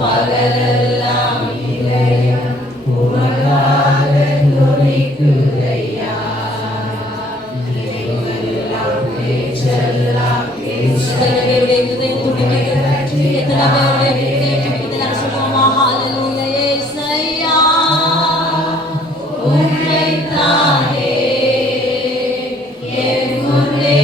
பகலெல்லாம் இதயம் உமக்காக துதிக்குதையா. இரவெல்லாம் பேச்செல்லாம் எத்தனை பேருடைய இதயம் துடிக்கிறது, எத்தனை பேருடைய இதயம் துடிக்கிறது சொல்லுவோமா? ஹல்லேலூயா இயேசையா உம்மைத்தானே என் முன்னே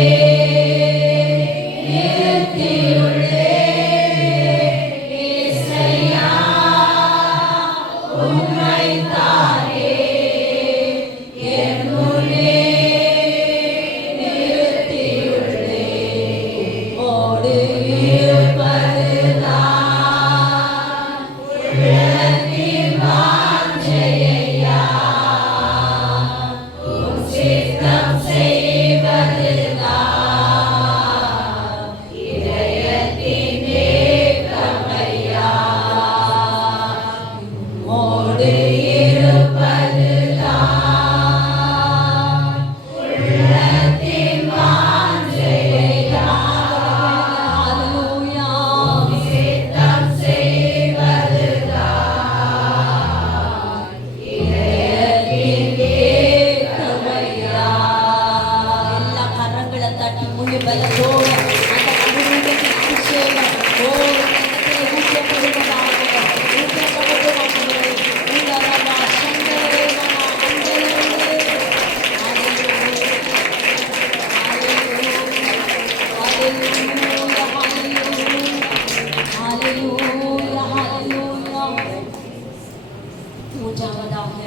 மூன்றாவதாக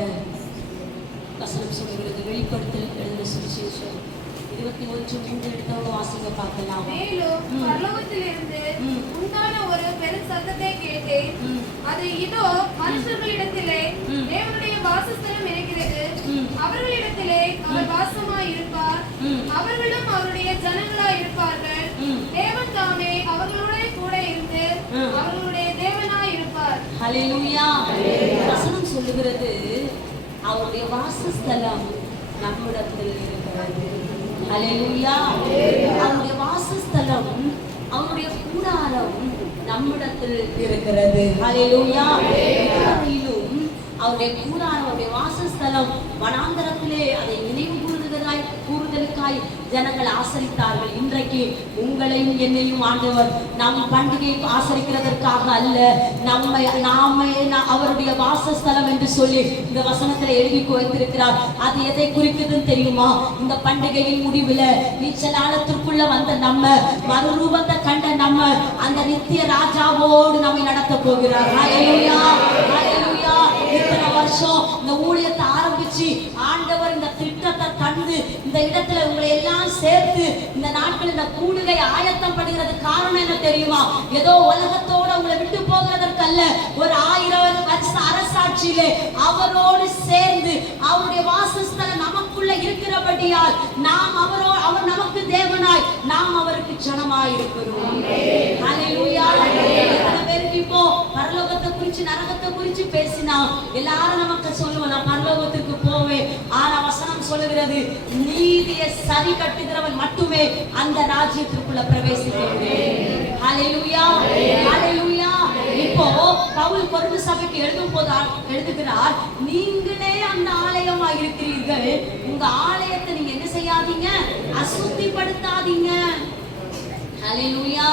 வசனம் சொல்கிறது வெளிப்படுத்தல் எழுதின சுவிசேஷம் 21:3 எடுத்தவங்க வாசிங்க பார்க்கலாம். மேலும் பரலோகத்திலிருந்து உண்டான ஒரு பெரும் சத்தத்தை கேட்டேன். அது இதோ மனுஷர்களிடத்திலே தேவனுடைய வாசஸ்தலம் இருக்கிறது. அவர்களிடத்திலே அவர் வாசமாய் இருப்பார். அவர்களும் அவருடைய ஜனங்களாய் இருப்பார்கள். தேவன் தாமே அவர்களோட கூட இருந்து அவர்களுடைய தேவனாய் இருப்பார். ஹல்லேலூயா. வசனம் சொல்லுகிறது அவருடைய வாசஸ்தலம் நம்மிடத்தில் இருக்கிறது. ஹல்லேலூயா. அவருடைய வாசஸ்தலம் அவருடைய கூடாரம் நம்மிடத்தில் இருக்கிறது. ஹல்லேலூயா. அவருடைய கூடாரம் அவருடைய வாசஸ்தலம் வனாந்தரத்திலே அதை நினைவு கூறுதலுக்காய் ஜனங்கள் ஆசரித்தார்கள். இன்றைக்கு உங்களையும் என்னையும் ஆண்டவர் நம் பண்டிகையை ஆசரிக்கிறதற்காக அல்ல, நாமே அவருடைய வாசஸ்தலம் என்று சொல்லி இந்த வசனத்துல எழுதி வைத்திருக்கிறார். அது எதை குறிக்குதுன்னு தெரியுமா? இந்த பண்டிகையின் முடிவில் நீச்சலானத்திற்குள்ள வந்த நம்ம, மறுரூபத்தை கண்ட நம்ம, அந்த நித்திய ராஜாவோடு நம்மை நடத்த போகிறார். ஹல்லேலூயா, ஹல்லேலூயா. இத்தனை வருஷம் இந்த ஊழியத்தை ஆரம்பிச்சு ஆண்டவர் இந்த திட்டத்தை தந்து இந்த இடத்துல உங்களை எல்லாம் சேர்த்து இந்த நாட்கள் இந்த கூடுகை ஆயத்தம் பண்ணுகிறது. காரணம் என்ன தெரியுமா? ஏதோ உலகத்தோட உங்களை விட்டு போகிறதற்கு அல்ல, ஒரு 1000 வருஷ அரசாட்சியிலே அவரோடு சேர்ந்து அவருடைய வாசஸ்தலம் நமக்குள்ள இருக்கிறபடியால் நாம் அவர் நமக்கு தேவனாய், நாம் அவருக்கு ஜனமாய் இருக்கிறோம். ஹல்லேலூயா. எத்தனை பேருக்கு இப்போ பரலோகத்தை குறிச்சு நரகத்தை குறிச்சு பேசினா எல்லாரும் நமக்கு சொல்லுவோம் நான் பரலோகத்துக்கு போவேன். ஆனா வசனம் சொல்லுகிறது நீதியை சரி கட்டுகிறவன் மட்டுமே அந்த ராஜ்யத்திற்குள்ள பிரவேசிக்க முடியும். ஹல்லேலூயா, ஹல்லேலூயா. இப்போ பவுல் கொரிந்து சபைக்கு எழுதும் போது எழுதுகிறார், நீங்களே அந்த ஆலயமா இருக்கிறீர்கள், உங்க ஆலயத்தை நீங்க என்ன செய்யாதீங்க, அசுத்திப்படுத்தாதீங்க. ஹல்லேலூயா.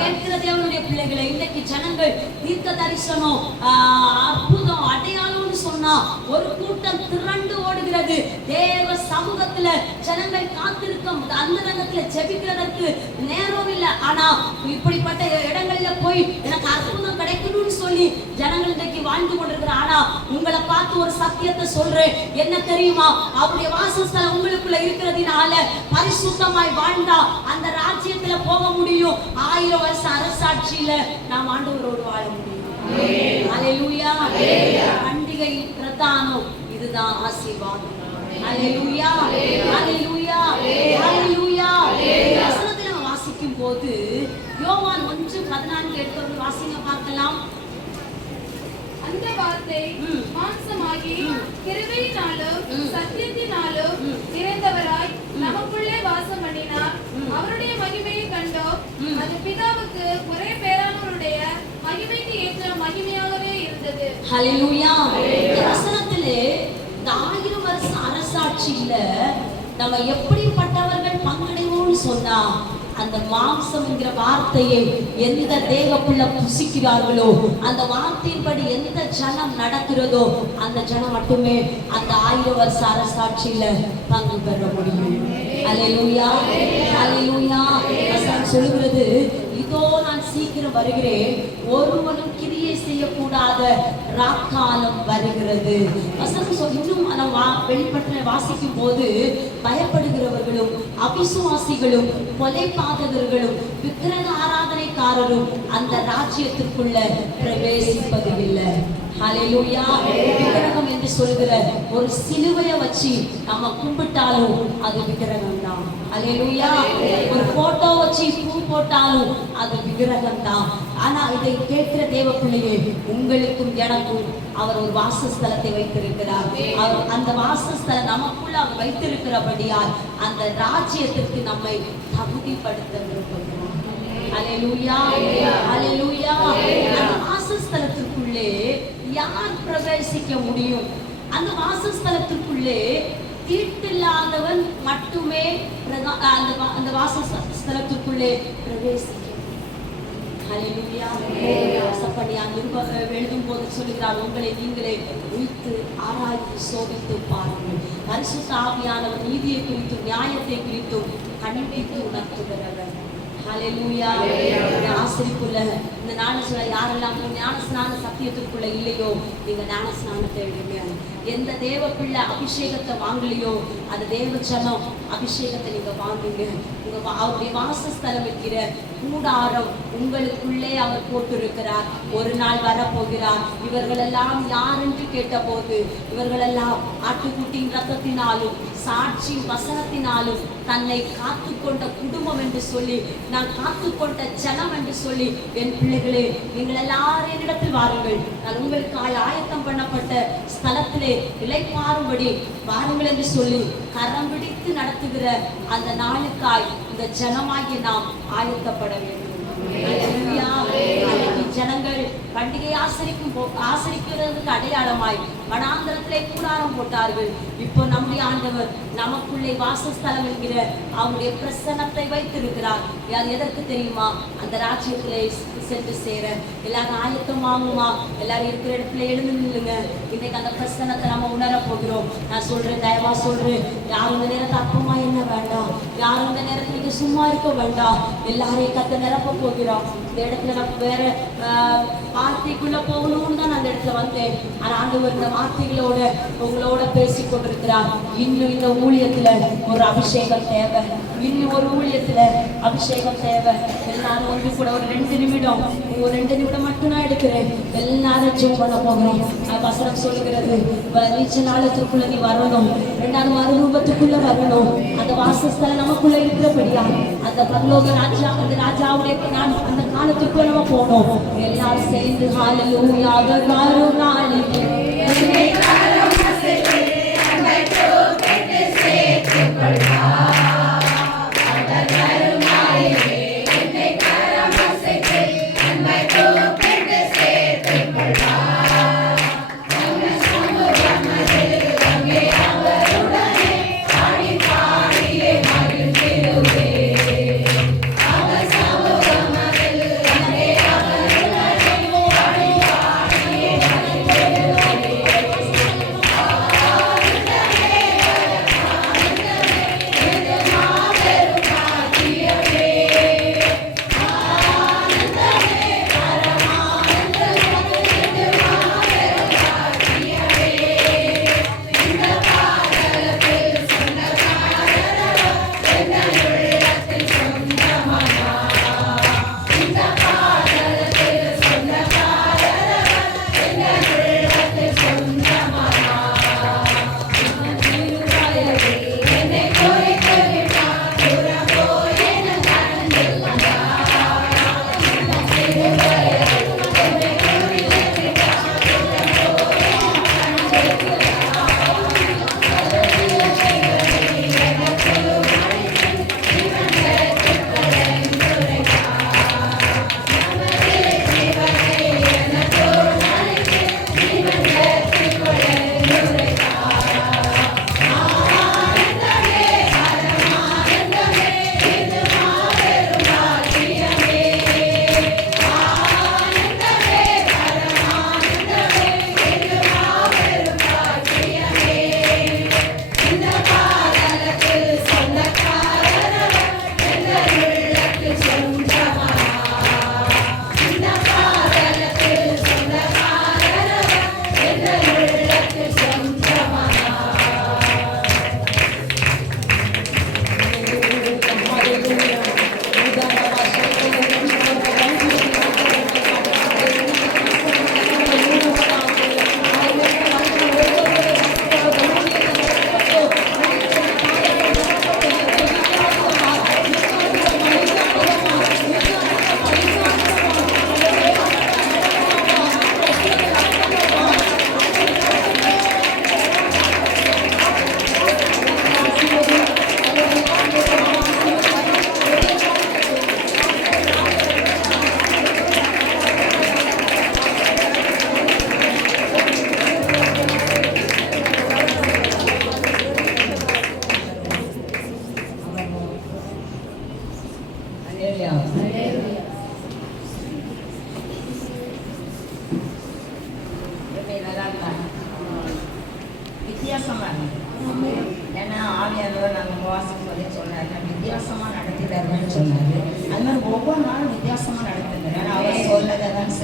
கேட்கிற தேவனுடைய பிள்ளைகளை, இன்னைக்கு ஜனங்கள் தீர்க்க தரிசனம் அற்புதம் அடையாளம்னு சொன்னா ஒரு கூட்டம் திரண்டு ஓடுகிறது. தேவ சமூகத்துல ஜனங்கள் காத்திருக்க அந்த ரங்கத்துல ஜெபிக்கிறதற்கு நேரம் இல்லை. ஆனா இப்படிப்பட்ட இடங்கள்ல போய் எனக்கு அற்புதம் கிடைக்கணும்னு சொல்லி ஜனங்கள் இன்னைக்கு வாழ்ந்து கொண்டிருக்கிற. ஆனா உங்களை பார்த்து ஒரு சத்தியத்தை சொல்றேன், என்ன தெரியுமா? அவருடைய வாசஸ்தலம் உங்களுக்குள்ள இருக்கிறதுனால பரிசுத்தமாய் வாழ்ந்தா அந்த ராஜ்யத்துல போக முடியும். 1000 வருஷ அரசாட்சியில நாம் ஆண்டவரோடு வாழ முடியும். ஹல்லேலூயா. பண்டிகை பிரதானம் இதுதான், ஆசீர்வாதம். ஹல்லேலூயா, ஹல்லேலூயா, ஹல்லேலூயா. வசனத்தை நம்ம வாசிக்கும் போது யோவான் 1:14 எடுத்து வாசிங்க பார்க்கலாம். அந்த வார்த்தை மாம்சமாகி கிருபையினாலும் சத்தியத்தினாலும் நிறைந்தவராய் நமக்குள்ளே வாசம் பண்ணினார். அவருடைய மகிமையை கண்டோம். அது பிதாவுக்கு ஒரே பேரானவருடைய மகிமைக்கு ஏற்ற மகிமையாகவே இருந்தது. ஹல்லேலூயா. இந்த வசனத்திலே இந்த 1000 வருஷ அரசாட்சியில நம்ம எப்படிப்பட்டவர்கள் பங்கடைவோம்னு சொன்னா, அந்த மாம்சம் என்கிற வார்த்தையை எந்த தேவப்புள்ள புசிக்கிறார்களோ, அந்த வார்த்தையின்படி எந்த ஜனம் நடக்கிறதோ, அந்த ஜனம் மட்டுமே அந்த 1000 வருஷ அரசாட்சியில பங்கு பெற முடியும். அல்லேலூயா, அல்லேலூயா. வசனம் சொல்லுகிறது, இதோ நான் சீக்கிரம் வருகிறேன், ஒருவனும் கிரியை செய்யக்கூடாத ராக்காலம் வருகிறது. வசனம் இன்னும் வெளிப்பட்ட வாசிக்கும் போது பயப்படுகிறவர்களும் அவிசுவாசிகளும் கொலைபாதகர்களும் விக்கிரக ஆராதனைக்காரரும் அந்த ராஜ்யத்திற்குள்ள பிரவேசிப்பதில்லை. ஹல்லேலூயா. விக்கிரகம் என்று சொல்கிற ஒரு சிலுவையை வச்சு நம்ம கும்பிட்டாலும் அது விக்கிரகம் தான். ஹல்லேலூயா. ஒரு போட்டோ வச்சு பூ போட்டாலும் அது விக்கிரகம் தான். ஆனா இதை கேட்கிற தேவ பிள்ளையே, உங்களுக்கும் எனக்கும் அவர் ஒரு வாசஸ்தலத்தை வைத்திருக்கிறார். அவர் அந்த வாசஸ்தலம் நமக்குள்ள அவர் வைத்திருக்கிறபடியால் அந்த ராஜ்யத்திற்கு நம்மை தகுதிப்படுத்த விரும்புகிறார். ஹல்லேலூயா, ஹல்லேலூயா. அந்த வாசஸ்தலத்திற்குள்ளே யார் பிரவேசிக்க முடியும்? அந்த வாசஸ்தலத்திற்குள்ளே தீட்டில்லாதவன் மட்டுமே அந்த வாசஸ்தலத்திற்குள்ளே பிரவேசிக்க. ஹல்லேலூயா. எழுதும் போது சொல்லுகிறார், உங்களை நீங்களே உய்த்து ஆராய்ந்து சோதித்து பாருங்கள். பரிசுத்த ஆவியானவர் நீதியை குறித்தும் நியாயத்தை குறித்தும் கண்டித்து உணர்த்துகிறவர். ஹல்லேலூயா. ஆசிரிப்புள்ள இந்த ஞானஸ்நான யாரெல்லாம் ஞானஸ்நான சத்தியத்திற்குள்ள இல்லையோ, நீங்க ஞானஸ்நானத்தை எடுங்க. எந்த தேவ பிள்ளை அபிஷேகத்தை வாங்கலையோ, அந்த தேவ ஜனம் அபிஷேகத்தை நீங்க வாங்குங்க. அவருடைய வாசஸ்தலம் இருக்கிற கூடாரம் உங்களுக்குள்ளே அவர் போட்டிருக்கிறார். ஒரு நாள் வரப்போகிறார். இவர்களெல்லாம் யார் என்று கேட்டபோது, இவர்களெல்லாம் ஆட்டுக்குட்டியின் ரத்தத்தினாலும் சாட்சி வசனத்தினாலும் தன்னை காத்துக்கொண்ட குடும்பம் என்று சொல்லி, நான் காத்துக்கொண்ட ஜனம் என்று சொல்லி, என் பிள்ளைகளே நீங்கள் எல்லாரும் என்னிடத்தில் வாருங்கள், நான் உங்களுக்காய் ஆயத்தம் பண்ணப்பட்ட ஸ்தலத்திலே இளைப்பாறும்படி வாருங்கள் என்று சொல்லி கரம் பிடித்து நடத்துகிற அந்த நாளுக்காய் இந்த ஜனமாகிய நாம் ஆயத்தப்பட வேண்டும். ஜனங்கள் பண்டிகை ஆசரிக்கிறதுக்கு அடையாளமாய் வனாந்தரத்திலே கூடாரம் போட்டார்கள். இப்போ நம்முடைய ஆண்டவர் நமக்குள்ளே வாசஸ்தலம் என்கிற அவருடைய பிரசன்னத்தை வைத்திருக்கிறார். எதற்கு தெரியுமா? அந்த ராஜ்யத்திலே சென்று சேர. எல்லாரும் ஆயத்தமாகுமா? எல்லாரும் இருக்கிற இடத்துல எழுந்து நில்லுங்க. இன்னைக்கு அந்த பிரசன்னத்தை நம்ம உணர போகிறோம். நான் சொல்றேன், தயவா சொல்றேன், யாரும் இந்த நேரத்தை அப்பமா என்ன வேண்டாம், யாரும் இந்த நேரத்துல நீங்க சும்மா இருக்க வேண்டாம். எல்லாரையும் கத்த நிரப்ப போகிறோம். இந்த இடத்துல நம்ம வேற வார்த்தைக்குள்ள போகணும்னு தான் அந்த இடத்துல வந்தேன். ஆனா ஆண்டவர் இந்த வார்த்தைகளோட உங்களோட பேசி கொண்டிருக்கிறார். இன்னும் இந்த ஊழியத்துல ஒரு அபிஷேகம் தேவை. இன்னும் ஒரு ஊழியத்துல அபிஷேகம் தேவை. எல்லாரும் ஒன்று கூட ஒரு 2 நிமிடம் மட்டும் நான் எடுக்கிறேன். எல்லாரும் ஜெபம் பண்ண போகிறோம். வசனம் சொல்லுகிறது, நீச்ச நாளத்திற்குள்ள நீ வரணும், 2வது மறுரூபத்துக்குள்ள வரணும். அந்த வாசஸ்தலம் நமக்குள்ள இருக்கிறபடியா அந்த பரலோக ராஜா, அந்த ராஜாவுடைய அந்த காலத்துக்குள்ள நம்ம போனோம். எல்லாரும் சேர்ந்து ஹல்லேலூயா கருணாளியே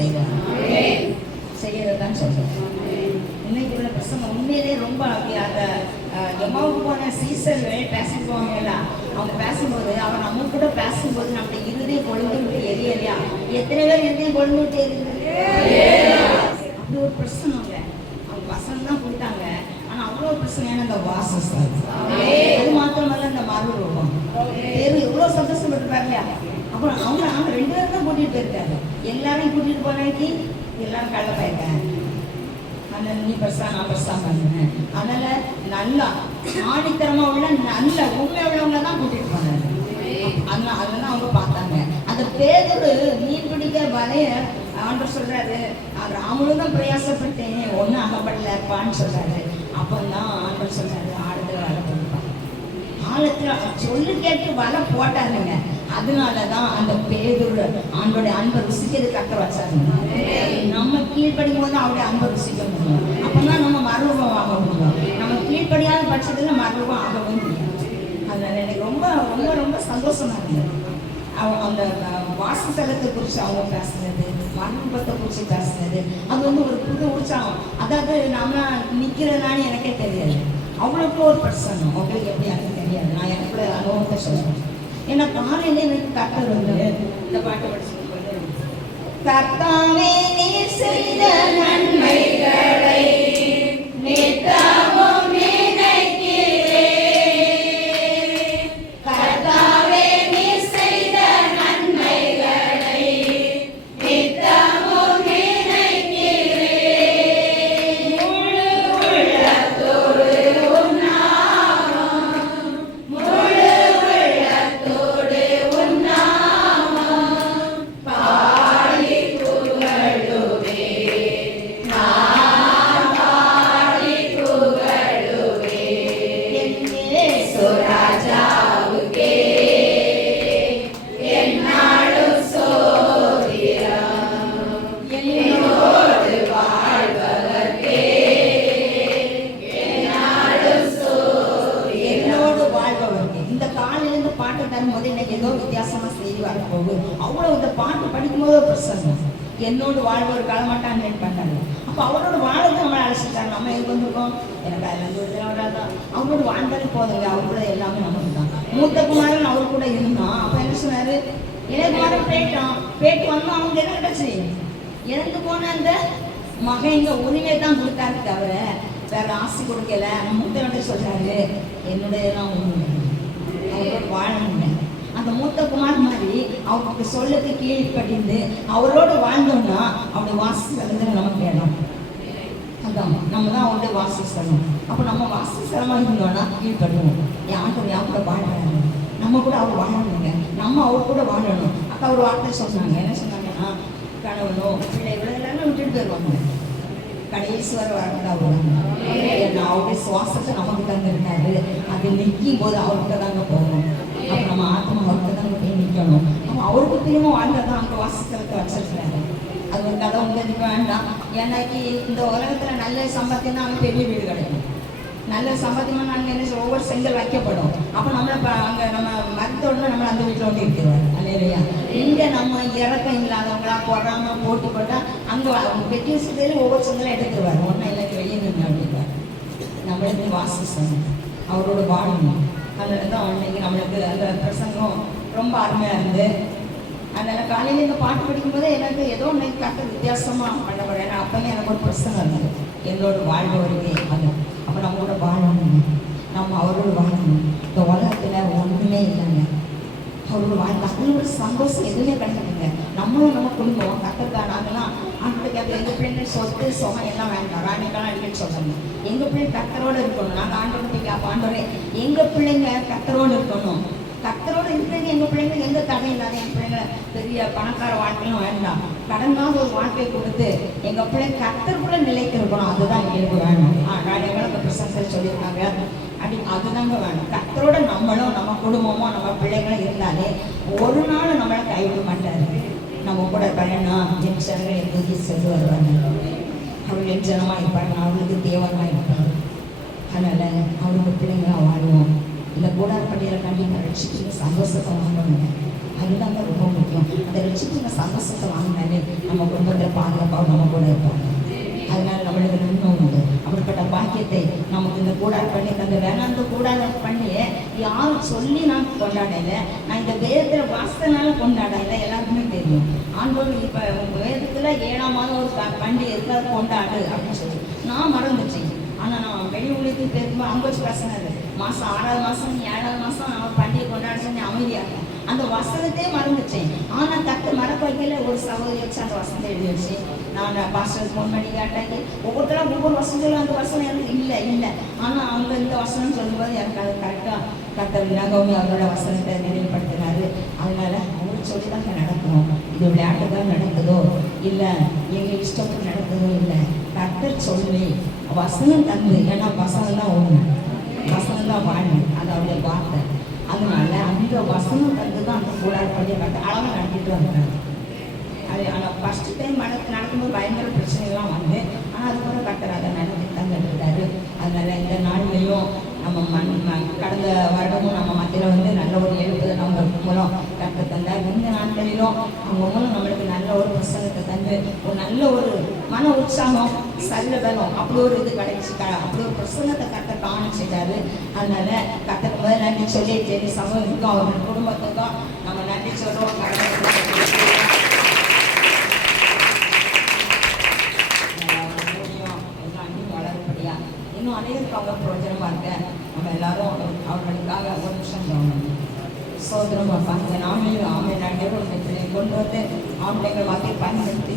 செய்வார். செய்யறதுதான் சொல்றேன். இன்னைக்கு உள்ள பசங்க உண்மையிலே ரொம்ப அந்த எம்மாவுக்கு போன சீசர்கள் பேசிட்டு போவாங்கல்ல, அவங்க பேசும்போது அவன் நம்ம கூட பேசும்போது நம்மளுடைய இருதயம் கொழுந்து விட்டு எரியலையா? எத்தனை பேர் இருதயம் கொழுந்து விட்டு எரியுது? அப்படி ஒரு பிரச்சனை இல்லை. அவங்க வசனம் தான் கொடுத்தாங்க, ஆனா அவ்வளோ பிரச்சனையான அந்த வாசம். அது மாத்திரமல்ல இந்த மறுரூபம் பேரு எவ்வளோ சந்தோஷப்பட்டுருப்பாங்க இல்லையா? அப்புறம் அவங்க 2 பேரும் தான் கூட்டிட்டு போயிருக்காரு. எல்லாரையும் கூட்டிட்டு போனாக்கி எல்லாரும் கள்ள போயிருக்காங்க. அதனால நீ பெருசா நான் பெருசா பண்ணுவேன். அதனால நல்லா ஆணித்தரமா உள்ள நல்ல உண்மை உள்ளவங்க தான் கூட்டிட்டு போனாரு. அதனால அவங்க பார்த்தாங்க. அந்த பேதோடு மீன் பிடிக்க வலைய ஆண்டவர் சொல்றாரு, ராமனும் தான் பிரயாசப்பட்டேன், ஒன்னும் அகப்படலப்பான்னு சொல்றாரு. அப்பதான் ஆண்டவர் சொல்றாரு, ஆழத்துல வலை போடுப்பான். ஆழத்துல சொல்லு கேட்டு வலை போட்டாருங்க. அதனாலதான் அந்த பேதோடு ஆண்டோடைய அன்பை ருசிக்கிறது கத்த வச்சாருங்க. நம்ம கீழ்படிக்கும் போது அவருடைய அன்பை ருசிக்க முடியும். அப்பதான் நம்ம மறுரூபம் ஆக முடியும். நம்ம கீழ்படியாத பட்சத்துல மறுரூபம் ஆகவே முடியும். அதனால எனக்கு ரொம்ப ரொம்ப ரொம்ப சந்தோஷமா இருந்தது. அந்த வாசஸ்தலத்தை குறித்து அவங்க பேசுனது, மறுரூபத்தை குறித்து பேசுனது, அது ஒரு புது உற்சாகம். அதாவது நம்ம நிக்கிறதுனால எனக்கே தெரியாது, அவ்வளோக்கு ஒரு பர்சன் உங்களுக்கு எப்படி எனக்கு தெரியாது. நான் எனக்கு அனுபவத்தை சொல்றேன். ஏன்னா காலையில எனக்கு கர்த்தர் வந்து இந்த பாட்டை படிச்சு கர்த்தாவே நீர் செய்த நன்மைகளை நித்தமும் நினைக்கிறேன். கர்த்தாவே நீர் செய்த நன்மைகளை நித்தமும் நினைக்கிறேன். முழு உள்ளத்தோடு உன் நாமம், முழு உள்ளத்தோடு உன் நாமம் பாடி புகழுவேன். நான் பாடி புகழுவேன். என் இயேசு ராஜாவுக்கே எந்நாளும் ஸ்தோத்திரம். என்னோடு வாழ்பவர்க்கே எந்நாளும் ஸ்தோத்திரம். என்னோடு வாழ்பவர்க்கே. இந்த காலையில இந்த பாட்டு தரும்போது எனக்கு ஏதோ வித்தியாசமா செய்தி வரப்போகுது. அவ்வளவு இந்த பாட்டு படிக்கும்போது ஒரு பிரச்சனை. என்னோடு வாழ்வோர் காலமாட்டான்னு நினைப்பாங்க. அப்போ அவரோட வாழ்க்கை நம்மளை அழைச்சிட்டாங்க. நம்ம எங்க வந்திருக்கோம்? எனக்கு அதுல இருந்து விடுதலை வராதான். அவரோட வாழ்ந்தாலே போதுங்க, அவர் கூட எல்லாமே நமக்கு தான். மூத்த குமாரன் அவர் கூட இருந்தான். அப்ப என்ன சொன்னாரு? இளையகுமாரன் பேட்டு வந்தோம். அவங்க என்ன கிடைச்சு? இறந்து போன அந்த மகன் உரிமை தான் கொடுத்தாரு தவிர வேற ஆசை கொடுக்கல. மூத்த சொல்றாரு, என்னுடைய அவரோட வாழணுங்க. அந்த மூத்த குமார் மாதிரி அவருக்கு சொல்லுக்கு கீழ்ப்படிந்து அவரோட வாழ்ந்தோம்னா அவருடைய வாசஸ்தலம் நமக்கு இடம். அதான் நம்ம தான் அவருடைய வாசஸ்தலம். அப்போ நம்ம வாசஸ்தலமா இருந்தோம்னா கீழ்ப்படுவோம். ஆண்டவர் யார் கூட வாழறாங்க, நம்ம கூட அவர் வாழணுங்க. நம்ம அவர் கூட வாழணும். அப்போ அவர் வார்த்தை சொன்னாங்க. என்ன சொன்னாங்கன்னா, கணவனோ பிள்ளைகளோ எல்லாமே விட்டுட்டு போயிடுவாங்க. கடைசி வர வரக்கூடாது. அவருடைய சுவாசத்தை நமக்கு தந்துருக்காரு. அது நிற்கும் போது அவர்கிட்ட தாங்க போகணும். அப்போ நம்ம ஆத்மா அவர்கிட்ட தாங்க போய் நிற்கணும். அப்போ அவருக்கு திரும்ப வாழ்ந்ததான் அங்கே வாசஸ்தலத்தை வச்சிருக்கிறாரு. அது ஒரு கதை உங்களுக்கு வேண்டாம். ஏன்னாக்கி இந்த உலகத்துல நல்ல சம்பாத்தியம் தான் அங்கே பெரிய வீடு கிடைக்கும். நல்ல சம்பாத்தியமா நாங்கள் என்ன ஒவ்வொரு செங்கல் வைக்கப்படும். அப்போ நம்மளை அங்கே நம்ம மருத்துவ நம்ம அந்த வீட்டில் ஒட்டி இருக்கிறோம் இல்லையா? இங்கே நம்ம இறக்கம் இல்லாதவங்களா போடுறாங்க போட்டு போட்டால் அங்கே வெட்டி வசதியில ஒவ்வொரு செங்கலும் எடுத்துருவார். ஒன்றும் இல்லை வெளியே நின்று அப்படின்வார். நம்மளுக்கு வாசஸ்தலம் அவரோட வாழணும். அதனால தான் அன்னைக்கு நம்மளுக்கு அந்த பிரசங்கம் ரொம்ப அருமையாக இருந்து. அதனால காலையில் இந்த பாட்டு படிக்கும்போது எனக்கு ஏதோ ஒன்று கற்று வித்தியாசமாக பண்ணப்படுறேன். ஏன்னா அப்போவே எனக்கு ஒரு பிரச்சனை இருந்தது, என்னோட வாழ்வருக்கே அது. அப்போ நம்மளோட வாழணும், நம்ம அவரோட வாழணும். இந்த உலகத்தில் ஒன்றுமே இல்லைங்க. அவரோட வாழ்க்கை அதில் ஒரு சந்தோஷம் எதுவுமே கிடைக்காதுங்க. நம்மளும் நம்ம குடும்பம் கற்றுக்கா நாங்கள்லாம் ஆண்டுக்கு அது எங்கள் பிள்ளைங்க சொத்து சுகம் எல்லாம் வேண்டாம். ராணிக்கெல்லாம் அடிக்கடி சொல்கிறாங்க, எங்கள் பிள்ளை கத்தரோடு இருக்கணும். நாங்கள் ஆண்டோடு போய் ஆண்டோரே எங்கள் பிள்ளைங்க கத்தரோடு இருக்கணும். கத்தரோடு இருக்கிறது எங்கள் பிள்ளைங்க எந்த தடை இல்லாத என் பிள்ளைங்க பெரிய பணக்கார வாழ்க்கையும் வேண்டாம். கடனாக ஒரு வாழ்க்கை கொடுத்து எங்கள் பிள்ளை கத்தருக்குள்ள நிலைக்கு இருக்கணும். அதுதான் எங்களுக்கு வேணும். எங்களுக்கு அந்த பிரசன்ஸை சொல்லியிருக்காங்க. அதுதாங்க வேணும். கத்தரோட நம்மளும் நம்ம குடும்பமும் நம்ம பிள்ளைங்களும் இருந்தாலே ஒரு நாள் நம்மளை கைவிட மாட்டாரு. நம்ம கூட பயணம் என் சரங்களை தூக்கி சென்று வருவாங்க. அவர்கள் ஜனமாக இருப்பாங்க, அவர்களுக்கு தேவமாக இருப்பாங்க. அதனால் அவருக்கு பிள்ளைங்களாக வாழ்வோம். இந்த கூடார பண்டிகையில் கண்டிப்பாக ரட்சிக்கிற சந்தோஷத்தை வாங்கணுங்க. அதுதாங்க ரொம்ப முக்கியம். அந்த ரட்சிக்கிற சந்தோஷத்தை வாங்கினாலே நம்ம குடும்பத்தில் பாதுகாப்பாக நம்ம கூட இருப்பாங்க. அதனால நம்மளுக்கு நன்மை உண்டு. அப்படிப்பட்ட பாக்கியத்தை நமக்கு இந்த கூடார பண்ணி தந்த வேணாம். அந்த கூடார பண்ணியே யாரும் சொல்லி நான் கொண்டாடலை, நான் இந்த வேதத்தில் வாசனால கொண்டாடலை. எல்லாருக்குமே தெரியும். ஆண்டவர் இப்போ வேதத்தில் 7ஆம் மாதம் ஒரு பண்டிகை இருக்காது கொண்டாடு அப்படின்னு சொல்லி நான் மறந்துட்டேன். ஆனால் நான் வெளி ஊழியத்துக்கு தெரியுமா அங்கே வச்சு பேசினது மாதம் 6ஆவது மாதம் 7ஆவது மாதம் அவன் பண்டிகை கொண்டாட சொல்லி அமைதியாக அந்த வசனத்தையே மறந்துட்டேன். ஆனால் தட்டு மறக்க வைக்கல ஒரு சகோதரி வச்சு அந்த வசனத்தை எழுதி வச்சு நான் பாஸ்டர் ஃபோன் பண்ணி கேட்டாங்க. ஒவ்வொருத்தரும் ஒவ்வொரு வசனம் அந்த வசனம் எனக்கு இல்லை. ஆனால் அவங்க இந்த வசனம் சொல்லும்போது எனக்கு அது கரெக்டாக கர்த்தர் நகோமி அவரோட வசனத்தை நினைவுபடுத்தினாரு. அதனால அவங்க சொல்லி தாங்க நடக்கணும். இது விளையாட்டுதான் நடக்குதோ இல்லை எங்கள் இஷ்டப்பட்டு நடக்குதோ இல்லை, கர்த்தர் சொல்லி வசனம் தந்து. ஏன்னா வசனம் தான் ஒன்று, வசனம் தான் வாழ்வு, அது அவருடைய வார்த்தை. அதனால அந்த வசனம் தந்து தான் அந்த கூடார பண்டிகை அழகாக நடத்திட்டு வந்தாங்க. அது ஆனால் ஃபஸ்ட்டு டைம் நடக்கும்போது பயங்கர பிரச்சனைலாம் வந்து, ஆனால் அதுக்கப்புறம் கர்த்தர் அதை நடத்தி தந்துட்டாரு. அதனால இந்த நாள்லையும் நம்ம கடந்த வருடமும் நம்ம மத்தியில் வந்து நல்ல ஒரு எழுப்புதல் நம்ம மூலம் கர்த்தர் தந்தார். இந்த நாட்களிலும் அவங்க மூலம் நம்மளுக்கு நல்ல ஒரு பிரசங்கத்தை தந்து ஒரு நல்ல ஒரு மன உற்சாகம் சரீர பலம் அப்படி ஒரு இது கிடைச்சி அப்படி ஒரு பிரசங்கத்தை கர்த்தர் காண செய்தாரு. அதனால கர்த்தர் முதல் நன்றி சொல்லி சரி சமூகத்துக்கும் அவர்கள் குடும்பத்துக்கும் நம்ம நன்றி சொல்கிறோம். இன்னும் அனைவருக்கு அவங்க பிரயோஜனமாக இருக்க நம்ம எல்லாரும் அவர்களுக்காக ஒரு நிமிஷம் கவனம் சோதரம் பார்ப்பாங்க. நாமளும் ஆமையாண்டே கொண்டு வந்து ஆம்பளைங்கள் வாக்கை பயன்படுத்தி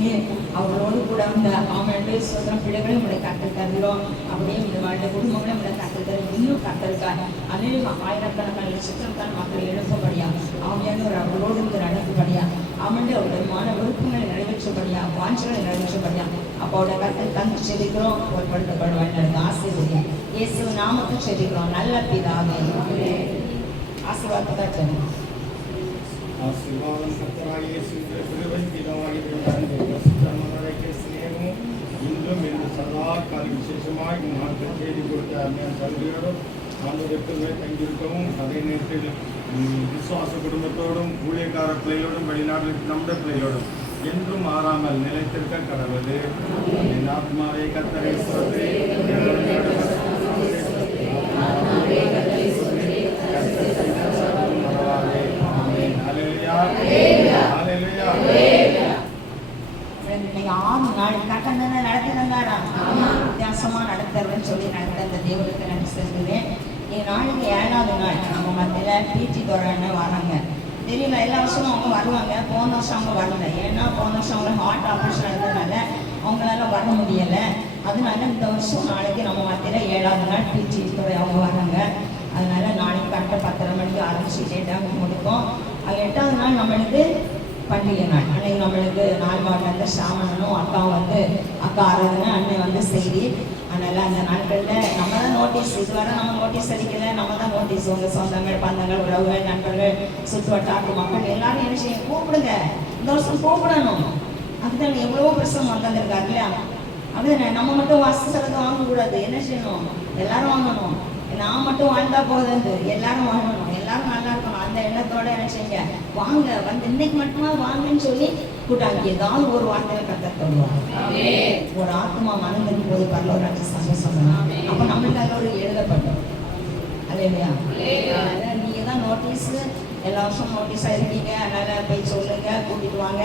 அவர்களோடு கூட வந்த ஆமையாண்டே சோதரம் பிள்ளைகளும் நம்மளை கற்றுத் தருகிறோம். அப்படியே இந்த வாழ்க்கை குடும்பங்களும் நம்மளை கற்றுத் தரும். இன்னும் கற்றுருக்காங்க அநேகம் ஆயிரக்கணக்கான லட்சக்கணக்கான மக்கள் எழுப்பபடியா ஆமையானவர் அவர்களோடு இருந்து நடக்கும்படியா அவனுடைய அவருடைய மான விருப்பங்களை நிறைவேற்றபடியா வாஞ்சலை நிறைவேற்றபடியா அப்போட கருத்தை தந்து செபிக்கிறோம். பொருட்படுத்தப்படுவாங்க ஆசீர்வதியம் இயேசு நாமத்தை செபிக்கிறோம். நல்ல பிதாவே ஆசீர்வாதத்தை சொல்லுங்க. ஆசீர்வாதம் கர்த்தராகிய இயேசு கிறிஸ்துவின் பிதாவாகிய தேவனுடைய ஸ்நேகமும் இன்றும் இந்த சதா கால விசேஷமாய் நாட்கள் செய்தி கொடுத்த அருமையான சகோதரரோடும் ஆண்டவருக்குள்ளே தங்கியிருக்கவும் அதே நேரத்தில் விசுவாச குடும்பத்தோடும் ஊழியக்கார பிள்ளைகளோடும் வெளிநாட்டில் நம்முடைய பிள்ளைகளோடும் என்றும் மாறாமல் நிலைத்திருக்க கடவுளே. என் ஆத்மாவை கர்த்தரை ஸ்தோத்திரி. வித்தியாசமா நடத்துறேன்னு சொல்லி நடத்த அந்த தேவனுக்கு நன்றி செலுத்துவேன். நாளைக்கு 7ஆவது நாள் நம்ம மத்தியில் பீச்சி தோறான்னு வராங்க. தெரியல எல்லா வருஷமும் அவங்க வருவாங்க. போன வருஷம் அவங்க வரல. ஏன்னா போன வருஷம் அவங்க ஹார்ட் ஆப்ரேஷன் இருந்ததுனால அவங்களால வர முடியலை. அதனால இந்த வருஷம் நாளைக்கு நம்ம மத்தியில் 7ஆவது நாள் பீச்சி துறை அவங்க வராங்க. அதனால நாளைக்கு கரெக்டாக 10:30 மணிக்கு ஆரம்பிச்சு லேட்டாக முடிக்கும். 8ஆவது நாள் நம்மளுக்கு பண்டிகை நாள். அன்னைக்கு நம்மளுக்கு 4 வாட்டில் சாமனும் அக்காவும் வந்து அக்கா ஆராதனை அண்ணன் வந்து செய்தி. அதனால் அந்த நாட்களில் நம்ம தான் நோட்டீஸ் இதுவரை நம்ம நோட்டீஸ் அடிக்கலை. நம்ம தான் நோட்டீஸ் உங்கள் சொந்தங்கள் பந்தங்கள் உறவுகள் நண்பர்கள் சுற்று வட்டாட்டு மக்கள் எல்லாரும் என்ன செய்ய கூப்பிடுங்க. இந்த வருஷம் கூப்பிடணும். அதுதான் எவ்வளவோ பிரசவம் வந்திருக்காரு இல்லையா? அப்படிதானே நம்ம மட்டும் வாசத்தை வாங்கக்கூடாது. என்ன செய்யணும்? எல்லாரும் வாங்கணும். நான் மட்டும் வாழ்ந்தா போகுது, எல்லாரும் வாங்கணும், எல்லாரும் நல்லா இருக்கணும். அந்த எண்ணத்தோட என்ன செய்யுங்க, வாங்க வந்து இன்னைக்கு மட்டுமா வாங்கன்னு சொல்லி கூட்டாங்க. ஏதாவது ஒரு வார்த்தையில கர்த்தர் சொல்லுவாங்க. ஒரு ஆத்மா மனதிற்கு போது பரலோராட்சி சந்தோஷம். அப்ப நம்மளுக்கு அதில் ஒரு எழுதப்பட்டோம். அது இல்லையா? நீங்க தான் நோட்டீஸ் எல்லா வருஷம் நோட்டீஸாக இருக்கீங்க. அதனால் போய் சொல்லுங்க, கூட்டிட்டு வாங்க.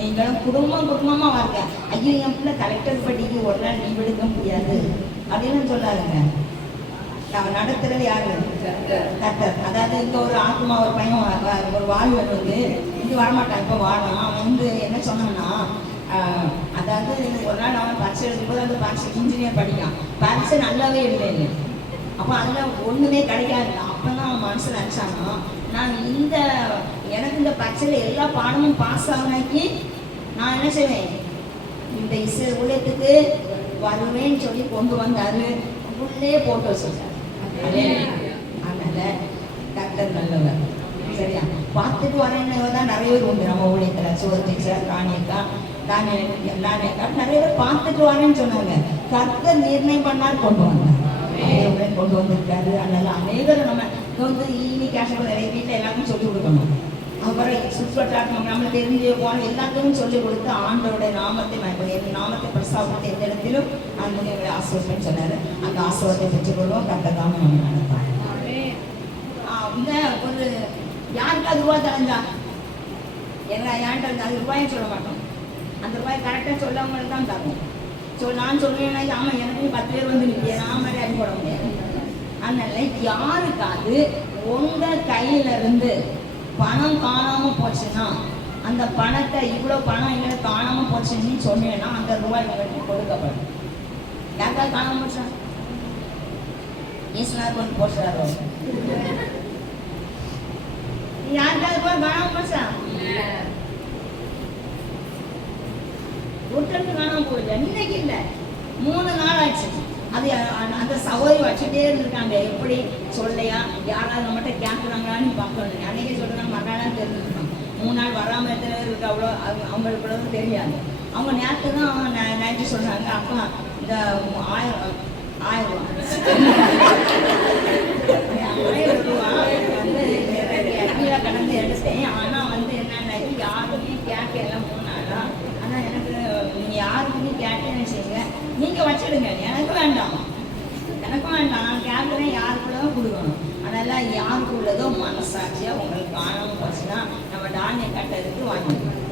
நீங்களும் குடும்பமாக வாங்க. ஐயோ என் பிள்ளை கலெக்டர் படிக்கு ஒரு நாள் லீவ் எடுக்க முடியாது அப்படின்னு சொல்லாதுங்க. நம்ம நடத்துறது யாரு? கர்த்தர். அதாவது இங்கே ஒரு ஆத்மா ஒரு பையன் ஒரு வாழ்வன் வந்து இங்கே வரமாட்டான். இப்போ வாழலாம். அவன் வந்து என்ன சொன்னான்னா, அதாவது ஒரு நாள் அவன் பரிசை எழுதும்போது அந்த பரிசை இன்ஜினியர் படிக்கான். பரிசை நல்லாவே எழுதலை. அப்போ அதில் ஒன்றுமே கிடைக்காது. அப்போ தான் அவன் மனசில் நினச்சானா, நான் எனக்கு இந்த பரிசையில் எல்லா பாடமும் பாஸ் ஆகினாக்கி நான் என்ன செய்வேன், இந்த இசை ஊழியத்துக்கு வருவேன்னு சொல்லி கொண்டு வந்தாரு. உள்ளே போட்டு வச்சுருக்காரு. அதனால கர்த்தர் நல்லவர். சரியா? பார்த்துட்டு வரேன்னு தான் நிறைய பேர் உண்டு நம்ம ஊழியத்தில். சோர் டீச்சர், ராணியக்கா, ராணியக்கா நிறைய பேர் பார்த்துட்டு வரேன்னு சொன்னாங்க. கர்த்தர் நிர்ணயம் பண்ணார் கொண்டு வந்தார். கொண்டு வந்திருக்காரு. அதனால அநேகரும் நம்ம வந்து ஈனி கேஷ் வீட்டில் எல்லாத்தையும் சொல்லிக் கொடுக்கணும். அப்புறம் சுற்றுவட்டாரம் நம்ம தெரிஞ்சு போன எல்லாத்தையும் சொல்லிக் கொடுத்து ஆண்டவருடைய நாமத்தை என் நாமத்தை பிரசாபத்தை எந்த இடத்திலும் அந்த எங்களை ஆசிரியப்பேன்னு சொன்னார். அந்த ஆசிரியத்தை பெற்றுக்கொள்வோம். கட்டதாம நம்ம நடத்தாங்க. இந்த ஒரு யாருக்காவது ரூபாய் தலைஞ்சா ஏன்ட்ட அது ரூபாயும் சொல்ல மாட்டோம். அந்த ரூபாய் கரெக்டாக சொல்லவங்களுக்கு தான் தரும். நான் சொல்லுவேன்னா ஆமாம் எனக்கு 10 பேர் வந்து நிற்கிறேன் நான் மாதிரி அடி போட முடியாது. அதனால யாருக்காவது உங்கள் கையிலிருந்து பணம் காணாமல் போச்சுன்னா அந்த பணத்தை இவ்வளோ பணம் எங்களை காணாமல் போச்சுன்னு சொன்னேன்னா அந்த ரூபாய் உங்களுக்கு கொடுக்கப்படும். யாருக்காவது காணாமல் போச்சா? ஈஸ்வரர் கொண்டு போச்சாரோ? யாருக்காவது போய் காணாமல் போச்சா? ஒருத்தருக்கு காணாமல் போயிடுச்சு. இன்னைக்கு இல்லை, 3 நாள் ஆச்சு. அது அந்த சகோதரி வச்சுட்டே இருந்திருக்காங்க. எப்படி சொல்லையா யாராவது நம்மகிட்ட கேட்குறாங்களான்னு பார்க்கணும். அன்னைக்கே சொல்கிறாங்க மகாலாம் தெரிஞ்சுருக்காங்க. 3 நாள் வராமல் எத்தனை பேர் இருக்கு அவ்வளோ அவங்களுக்கு தெரியாது. அவங்க நேற்று தான் நைட்டு சொல்கிறாங்க அப்பா இந்த 1000 ரூபா வந்து கீழே கடந்து எடுத்தேன். ஆனால் வந்து என்னென்ன யாருமே கேட்கல 3 நாளா. ஆனால் எனக்கு நீங்கள் யாருக்குமே கேட்டேன்னு செய்யுங்க, நீங்கள் வச்சிடுங்க. எனக்கு வேண்டாம், எனக்கும் வேண்டாம். நான் கேட்குறேன் யாருக்குள்ள தான் கொடுக்கணும். அதனால் யாருக்கு உள்ளதோ மனசாட்சியாக உங்களுக்கு காணாமல் போச்சுன்னா நம்ம தானிய கட்டதுக்கு வாங்கிக்கணும்.